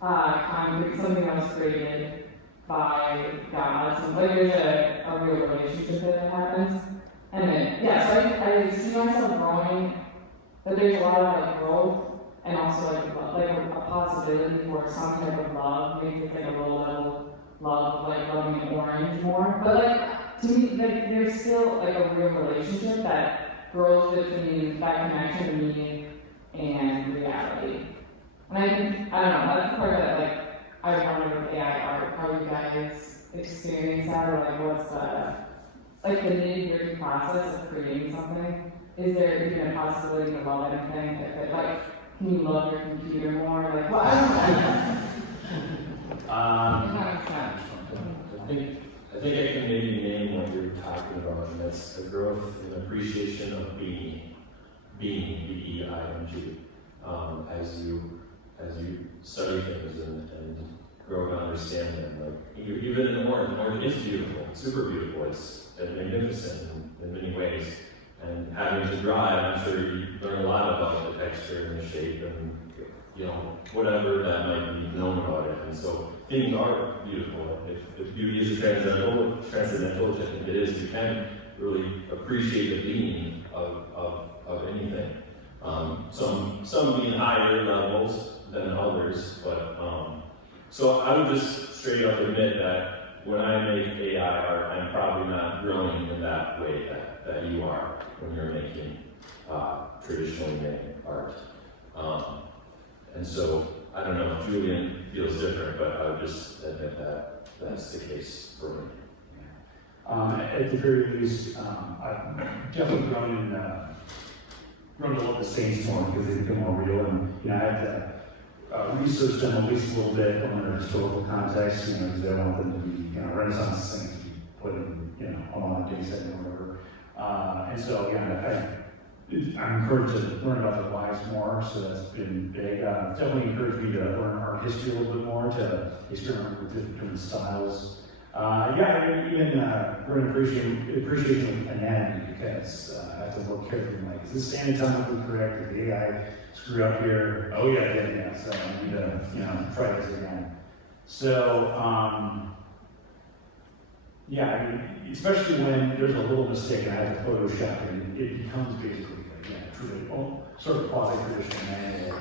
concrete, something that was created by God. So there's a real relationship that happens. And then, so I see myself growing, that there's a lot of growth and also a possibility for some type of love, maybe it's a low level love, loving an orange more. But to me, there's still a real relationship that grows between that connection to me and reality. And I don't know, that's the part that I wonder with AI art, how you guys experience that, or what's the nitty-gritty process of creating something. Is there even a possibility to love anything? If it, can you love your computer more? I don't know. That makes sense. I think I can maybe name what you're talking about, and that's the growth and appreciation of being, B-E-I-N-G, as you study things and grow to understand them. Even in orange is beautiful, it's super beautiful, it's magnificent in many ways. And having to draw it, I'm sure you learn a lot about the texture and the shape and whatever that might be known about it. And so things are beautiful. If beauty is transcendental, which I think it is, you can really appreciate the being of anything. Some being higher levels than others, but so I would just straight up admit that when I make AI art, I'm probably not growing in that way that you are when you're making traditionally made art. And so I don't know if Julian feels different, but I would just admit that that's the case for me. At the very least, I've definitely grown to love the Saints more because they become more real. And I had to research them at least a little bit from their historical context, because I want them to be, Renaissance saints to be put in, a modern day setting or whatever. And so, I'm encouraged to learn about their lives more, so that's been big. Definitely encouraged me to learn art history a little bit more, to experiment with different styles. Even learn appreciation of anatomy, because I have to look carefully, is this anatomically correct? Did the AI screw up here? Oh yeah, so I need to, try this again. So, especially when there's a little mistake and I have to Photoshop it, it becomes basically sort of quasi-traditional manual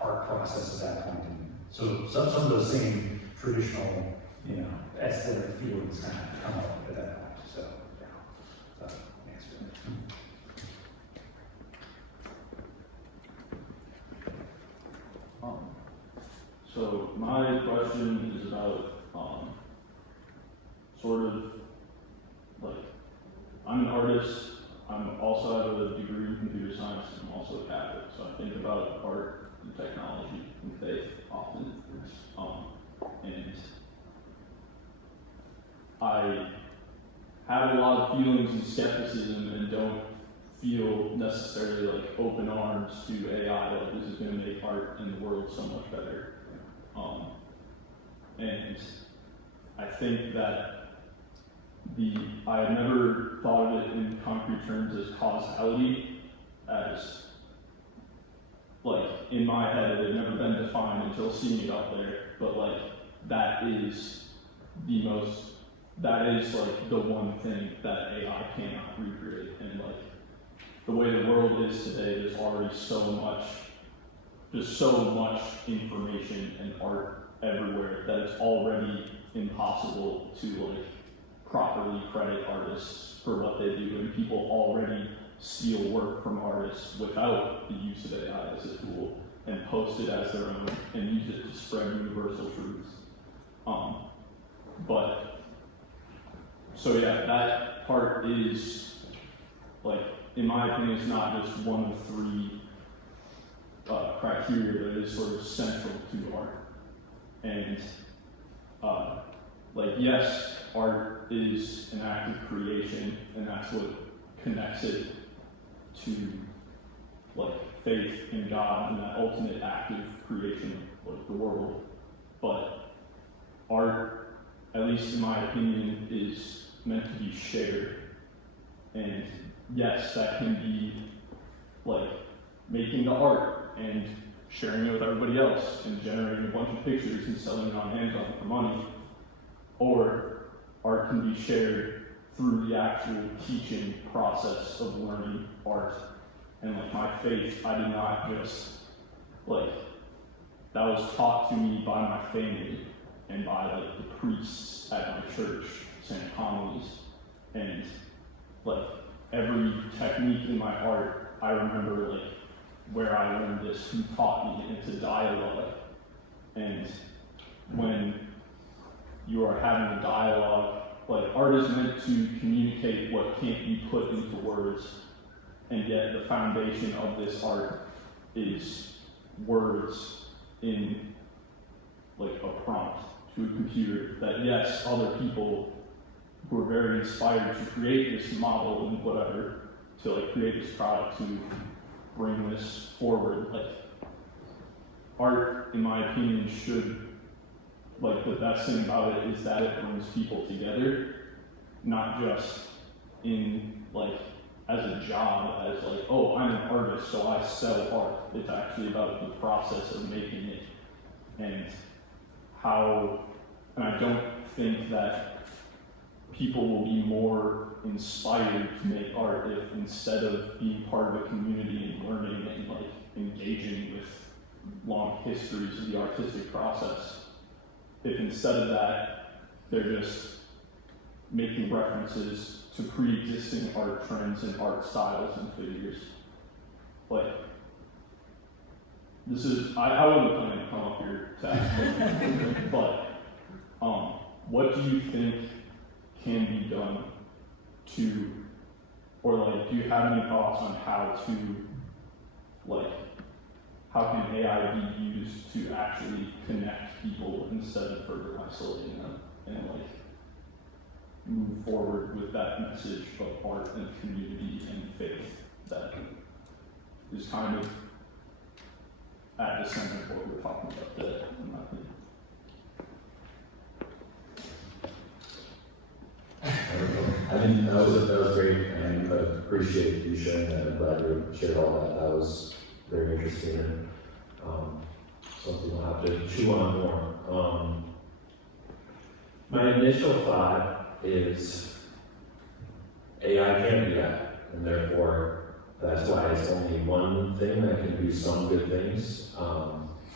art process at that point. And so some of those same traditional, aesthetic feelings kind of come up at that point. So, thanks for that. So my question is about I'm an artist. I'm also have a degree in computer science. I'm also a Catholic, so I think about art and technology and faith often. And I have a lot of feelings and skepticism and don't feel necessarily open arms to AI, this is going to make art in the world so much better. And I think that I had never thought of it in concrete terms as causality, as like in my head it had never been defined until seeing it up there, but like that is like the one thing that AI cannot recreate. And like the way the world is today, there's already so much information and art everywhere that it's already impossible to like properly credit artists for what they do, and people already steal work from artists without the use of AI as a tool and post it as their own and use it to spread universal truths. So yeah, that part is, like, in my opinion, is not just one of three criteria that is sort of central to art. And like, yes, art is an act of creation, and that's what connects it to like faith in God and that ultimate act of creation of like the world. But art, at least in my opinion, is meant to be shared. And yes, that can be like making the art and sharing it with everybody else and generating a bunch of pictures and selling it on Amazon for money. Or art can be shared through the actual teaching process of learning art. And like my faith, I did not just, like, that was taught to me by my family and by like the priests at my church, saying homilies. And like every technique in my art, I remember like where I learned this, who taught me, and it's a dialogue. And when you are having a dialogue, like art is meant to communicate what can't be put into words, and yet the foundation of this art is words in like a prompt to a computer that, yes, other people who are very inspired to create this model and whatever, to like create this product, to bring this forward. Like art, in my opinion, should, like, the best thing about it is that it brings people together, not just in like as a job, as like, oh, I'm an artist, so I sell art. It's actually about the process of making it and how, and I don't think that people will be more inspired to make art if, instead of being part of a community and learning and like engaging with long histories of the artistic process, if instead of that, they're just making references to pre-existing art trends and art styles and figures. Like, this is, I wouldn't plan to come up here to ask questions, but what do you think can be done to, or like, do you have any thoughts on how to, like, how can AI be used to actually connect people instead of further isolating them, and like move forward with that message of art and community and faith that is kind of at the center of what we're talking about today, in my opinion. I think that was great, and I appreciate you sharing that. I'm glad you shared all that. That was very interesting, and something we'll have to chew on more. My initial thought is AI can't do that, and therefore that's why it's only one thing that can do some good things,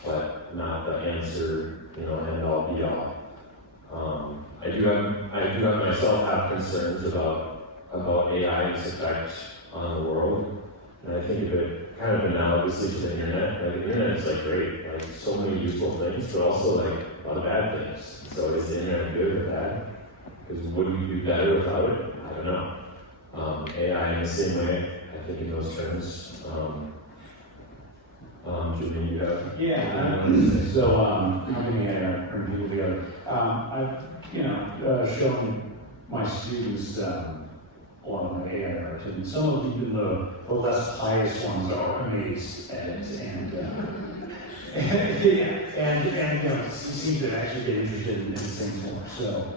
but not the answer, end all be all. I do have myself have concerns about AI's effect on the world, and I think of it kind of analogously to the internet. Like, the internet's like great, like so many useful things, but also like a lot of bad things. So is the internet good or bad? Because would we be better without it? I don't know. AI in the same way, I think in those terms. Julian, you have? Yeah, so how can AI bring people together? I've shown my students a lot of my AI art, and some of even the less pious ones are amazed at it, and seem to actually get interested in things more. So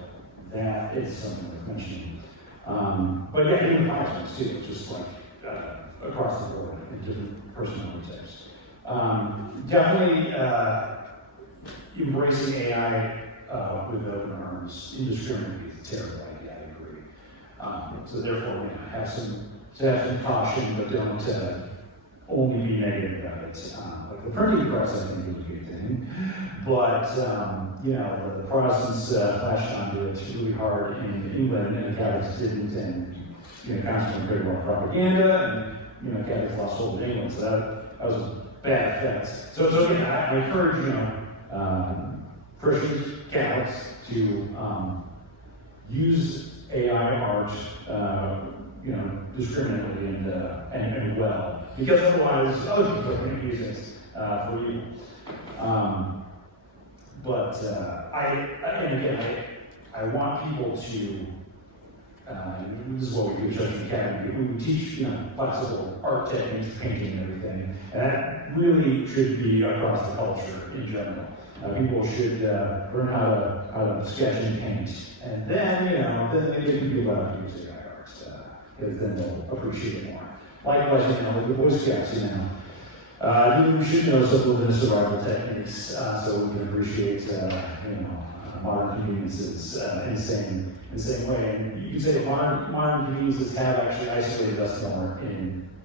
that is something worth mentioning. But yeah, even classrooms too, just like across the board in different personality types. Definitely embracing AI with open arms indiscriminately is a terrible idea, I agree. So therefore, have some caution, but don't only be negative about it. Like the printing press, I think, is a good thing. But, the Protestants latched onto it really hard in England, and the Catholics didn't, and, constantly created more propaganda, and, Catholics lost hold of England, so that was a bad offense. So again, I encourage, Christians, Catholics, to use AI art, discriminately and well, because otherwise other people are going to use it for you. I want people to, this is what we do at Church Academy, we teach, flexible art techniques, painting and everything, and that really should be across the culture in general. People should learn how to sketch and paint, and then, then they can be allowed to use AI art, because then they'll appreciate it more. Likewise, like the Boy Scouts, you should know some of the survival techniques, so we can appreciate, modern conveniences in the same way. And you can say modern conveniences have actually isolated us more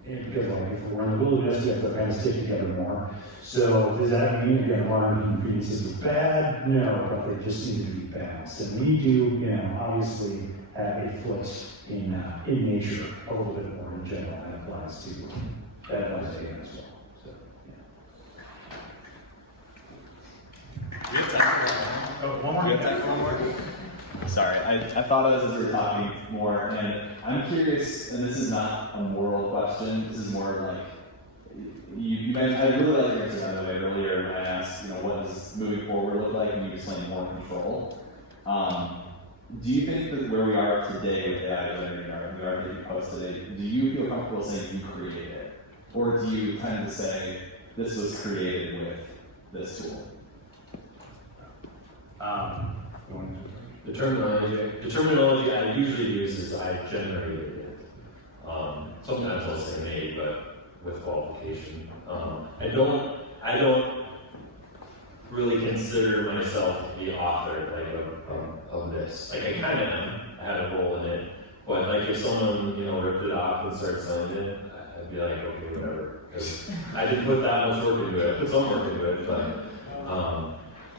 because if we're in the wilderness, we have to kind of stick together more. So does that mean modern conveniences are bad? No, but they just need to be balanced. And we do, obviously have a foot in nature a little bit more in general. That applies to AI as well. So, We have time for one more. We have time for one more. Sorry, I thought as we were talking more, and I'm curious, and this is not a moral question, this is more like, you mentioned, I really like your answer, by the way, earlier when I asked, what does moving forward look like, and you explained more control. Do you think that where we are today with AI generating art, the art that you posted, do you feel comfortable saying you created it? Or do you tend to say, this was created with this tool? The terminology I usually use is I generated it. Sometimes I'll say made, but with qualification. I don't really consider myself the author of this. Like I kind of am. I had a role in it, but like if someone ripped it off and started selling it, I'd be like, okay, whatever. Because I didn't put that much work into it. I put some work into it, but.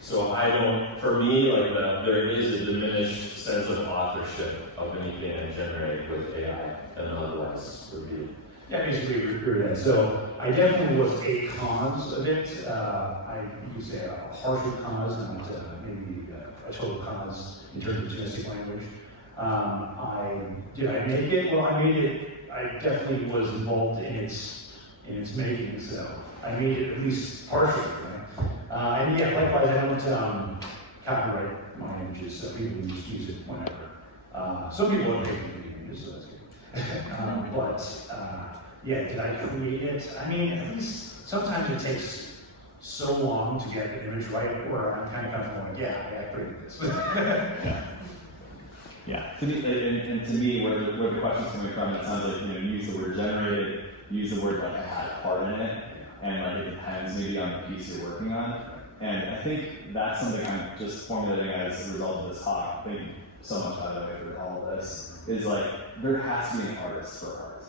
So I don't, for me, there is a diminished sense of authorship of anything I generate with AI and otherwise would be. Yeah, basically agree with that. So I definitely was a cause of it. I use a partial cause, not maybe a total cause in terms of genetic language. Did I make it? Well, I made it. I definitely was involved in its making, so I made it at least partially. And yeah, likewise, I don't copyright my images, so people can just use it whenever. Some people are making images, so that's good. Yeah, did I create it? I mean, at least sometimes it takes so long to get an image right, where I'm kind of comfortable like, yeah, I created this. Yeah. To me, where the question's coming from, it sounds like you use the word generated, use the word I had a part in it, and it depends maybe on the piece you're working on. And I think that's something I'm just formulating as a result of this talk. Thank you so much, by the way, for all of this. Is there has to be an artist for art,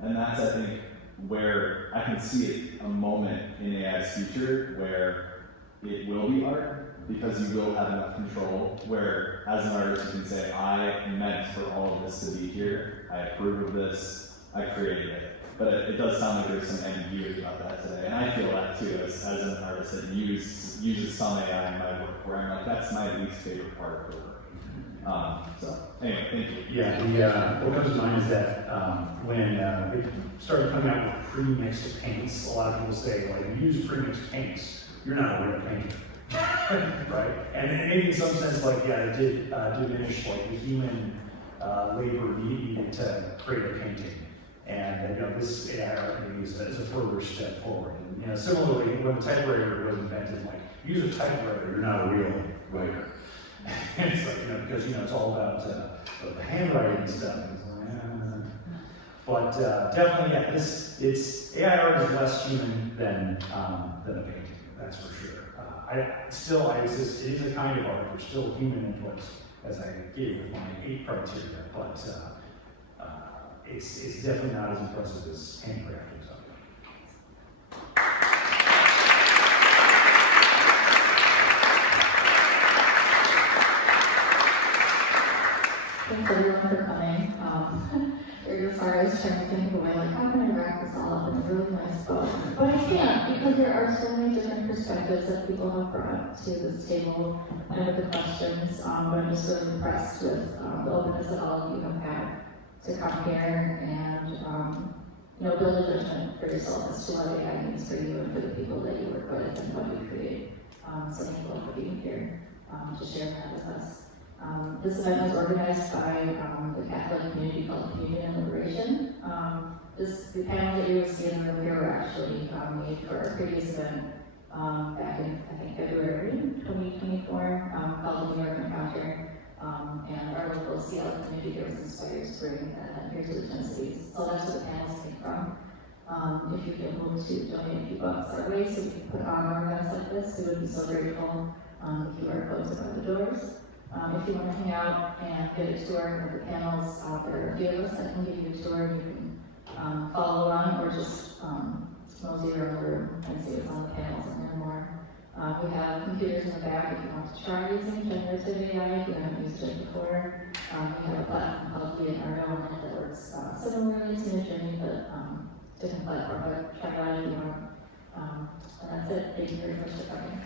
and that's I think where I can see a moment in AI's future where it will be art, because you will have enough control where, as an artist, you can say, I meant for all of this to be here, I approve of this, I created it. But it does sound like there's some ambiguity about that today, and I feel that too, as an artist that uses some AI in my work, where I'm like, that's my least favorite part of the work. So, anyway, thank you. Yeah, what comes to mind is that when they started coming out with pre-mixed paints, a lot of people say, you use pre-mixed paints, you're not a real painter. Right? And maybe in some sense, it did diminish the human labor needed to create a painting. And this AI art maybe is a further step forward. And similarly, when the typewriter was invented, use a typewriter, you're not a real writer. And it's like, because, it's all about the handwriting and stuff. And it's like, But definitely, yeah, AI art is less human than a painting, that's for sure. It is a kind of art, there's still human input, as I gave with my 8 criteria, but it's definitely not as impressive as handcrafting something. Thanks everyone for coming. During the start, I was trying to think of a way, like, how can I wrap this all up in a really nice bow? But I can't, because there are so many different perspectives that people have brought to this table and with the questions. But I'm just really impressed with the openness that all of you have had to come here and, build a judgment for yourself as to what AI means for you and for the people that you work with and what you create. So thank you all for being here to share that with us. This event was organized by the Catholic community called Communion and Liberation. The panels that you will see in the room here were actually made for a previous event back in, I think, February 2024, called the New York Encounter. And our local Seattle community here was inspired to bring that here to the Twin Cities. So that's where the panels came from. If you can move to donate a few bucks our way so we can put on more events like this, we would be so grateful. The QR codes are by the doors. If you want to hang out and get a tour of the panels, there are a few of us that can give you a tour. You can follow along or just mosey around the room and see what's on the panels and learn more. We have computers in the back if you want to try using generative AI if you haven't used it before. We have a platform called Julian Ahlquist that works similarly to Midjourney, but different platform, but try it out if you want. And that's it. Thank you very much for coming.